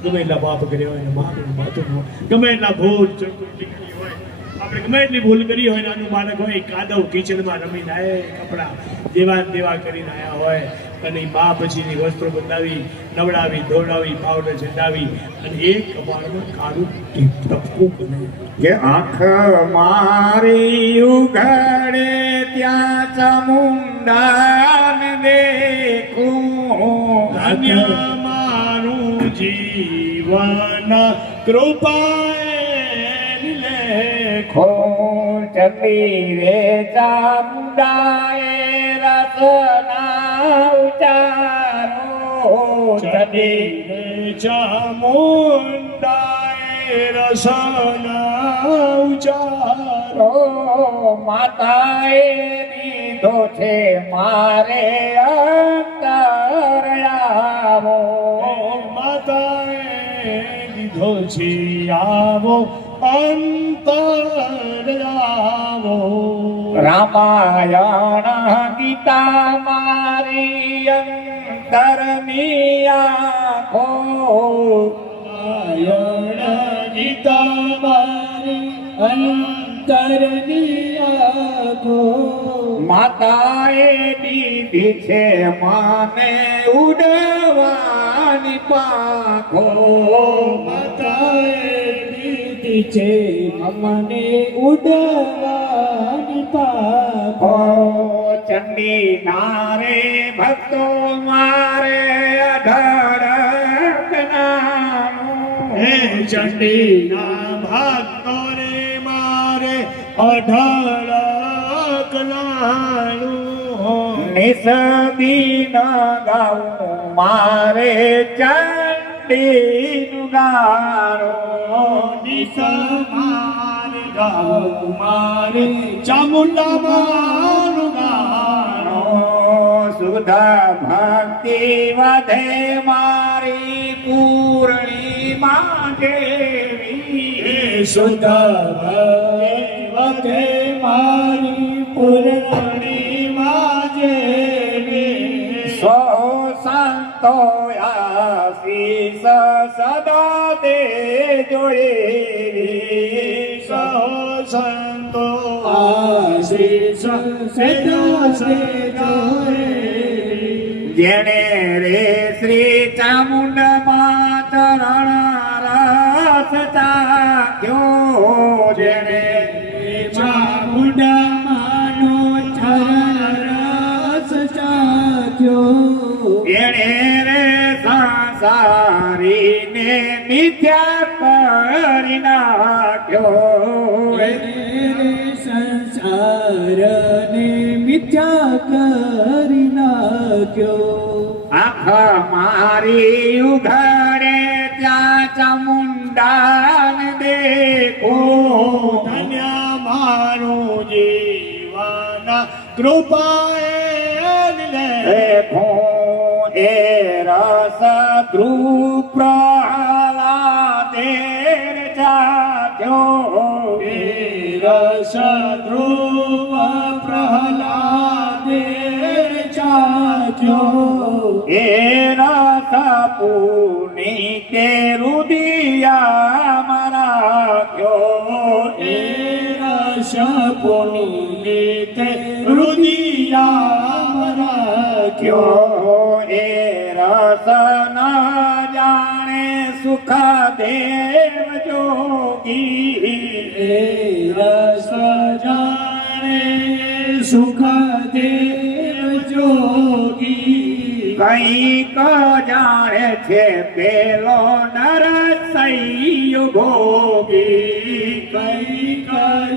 ગમે એટલા પાપ કર્યા હોય ને માથું ગમે એટલા ભૂલ ચૂકી હોય આપણે ગમે એટલી ભૂલ કરી હોય નાનું બાળક હોય કાદવ કિચનમાં રમીને આયા કપડાં દેવા ને દેવા કરીને આવ્યા હોય અને મા પછીની વસ્ત્રો બદલાવી નવડાવી ધોવડાવી પાવડર છંડાવી અને એક કપાળમાં કાળું ટપકું બને કે આંખ મારી ઉઘાડે ત્યાં ચામુંડાન દેખું ધન્ય મારું જીવન કૃપાએ લેખો ચંડી રે ચામુંડાએ રસના ઉચારો ચંડી ચામુંડાએ રસના ઉચારો માતાએ દીધો છે મારે અંતર આવો માતાએ દીધો છે આવો અંતર આવો રામાયણ ગીતા મારી અંતરની આંખો રામાયણ ગીતા મારી અંતરની આંખો માતાએ દીધી છે મને ઉડવાની પાંખો માતાએ દીધી છે અમને ઉડવાની પાંખો ચંડી નારે ભક્તો મારે અઢળકનાનું હે ચંડીના ભક્તો રે મારે અઢળકનાનું નિસદીન ગાવું મારે ચંડીનું ગાણું નિસમાર ગાવું મારે ચામુંડા મારું ગાણું સુધા ભક્તિ વધે મારી પૂર્ણિમા જેવી શુદ્ધ ભગવતે મારી પૂર્ણિમા જેવી સો સંતો આશીષ સદા દે જોઈ સહો સંતો આશીષ સેજો સેજો જેણે રે શ્રી ચામુંડ માતરણ રસ ચાખ્યો જેણે ચામુંડા માનો ચરણ રસ ચાખ્યો એણે રે સંસારીને મિથ્યા કરી નાખ્યો સંસારને મિથ્યા કરી નાખ્યો આખા મારી ઉઘાડે ત્યાં ચામુંડાન દેખો ધન્ય મારું જીવન કૃપાએ દેખો એ રસ ધ્રુવ પ્રહલાદેર જાગ્યો રસ ધ્રુવ પ્રહલાદે ચાખ્યો એ રસ પુનિતે રુદિયા રાખ્યો એ રસ પુનિતે હૃદયા રાખ્યો એ રસ ન જાણે સુખ દેવ જોગી એ રસ જાણે સુખ દેવ જોગી કઈક જાણે છે પેલો નરસૈયો ભોગી કઈક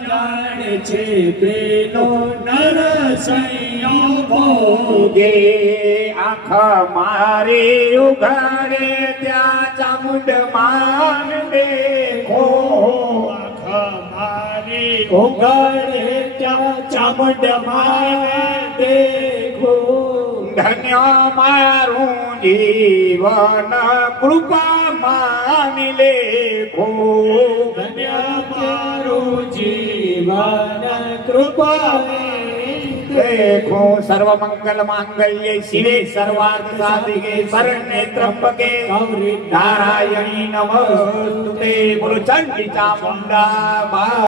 જાણે છે પેલો નરસૈયો ભોગી આંખ મારી ઉઘાડે ત્યાં ચામુંડ માન દેખો આંખ મારી ઉઘાડે ત્યાં ચામુંડ માન દેખો ધન્ય મારું જીવન કૃપા માની લેખો ધન્ય મારું જીવન કૃપાએ દેખો સર્વ મંગલ માંગલ્ય શિવે સર્વાર્થ સાધિકે શરણ્યે ત્રંબકે નારાયણી નમસ્તુતે બોલો ચંડી ચામુંડા મા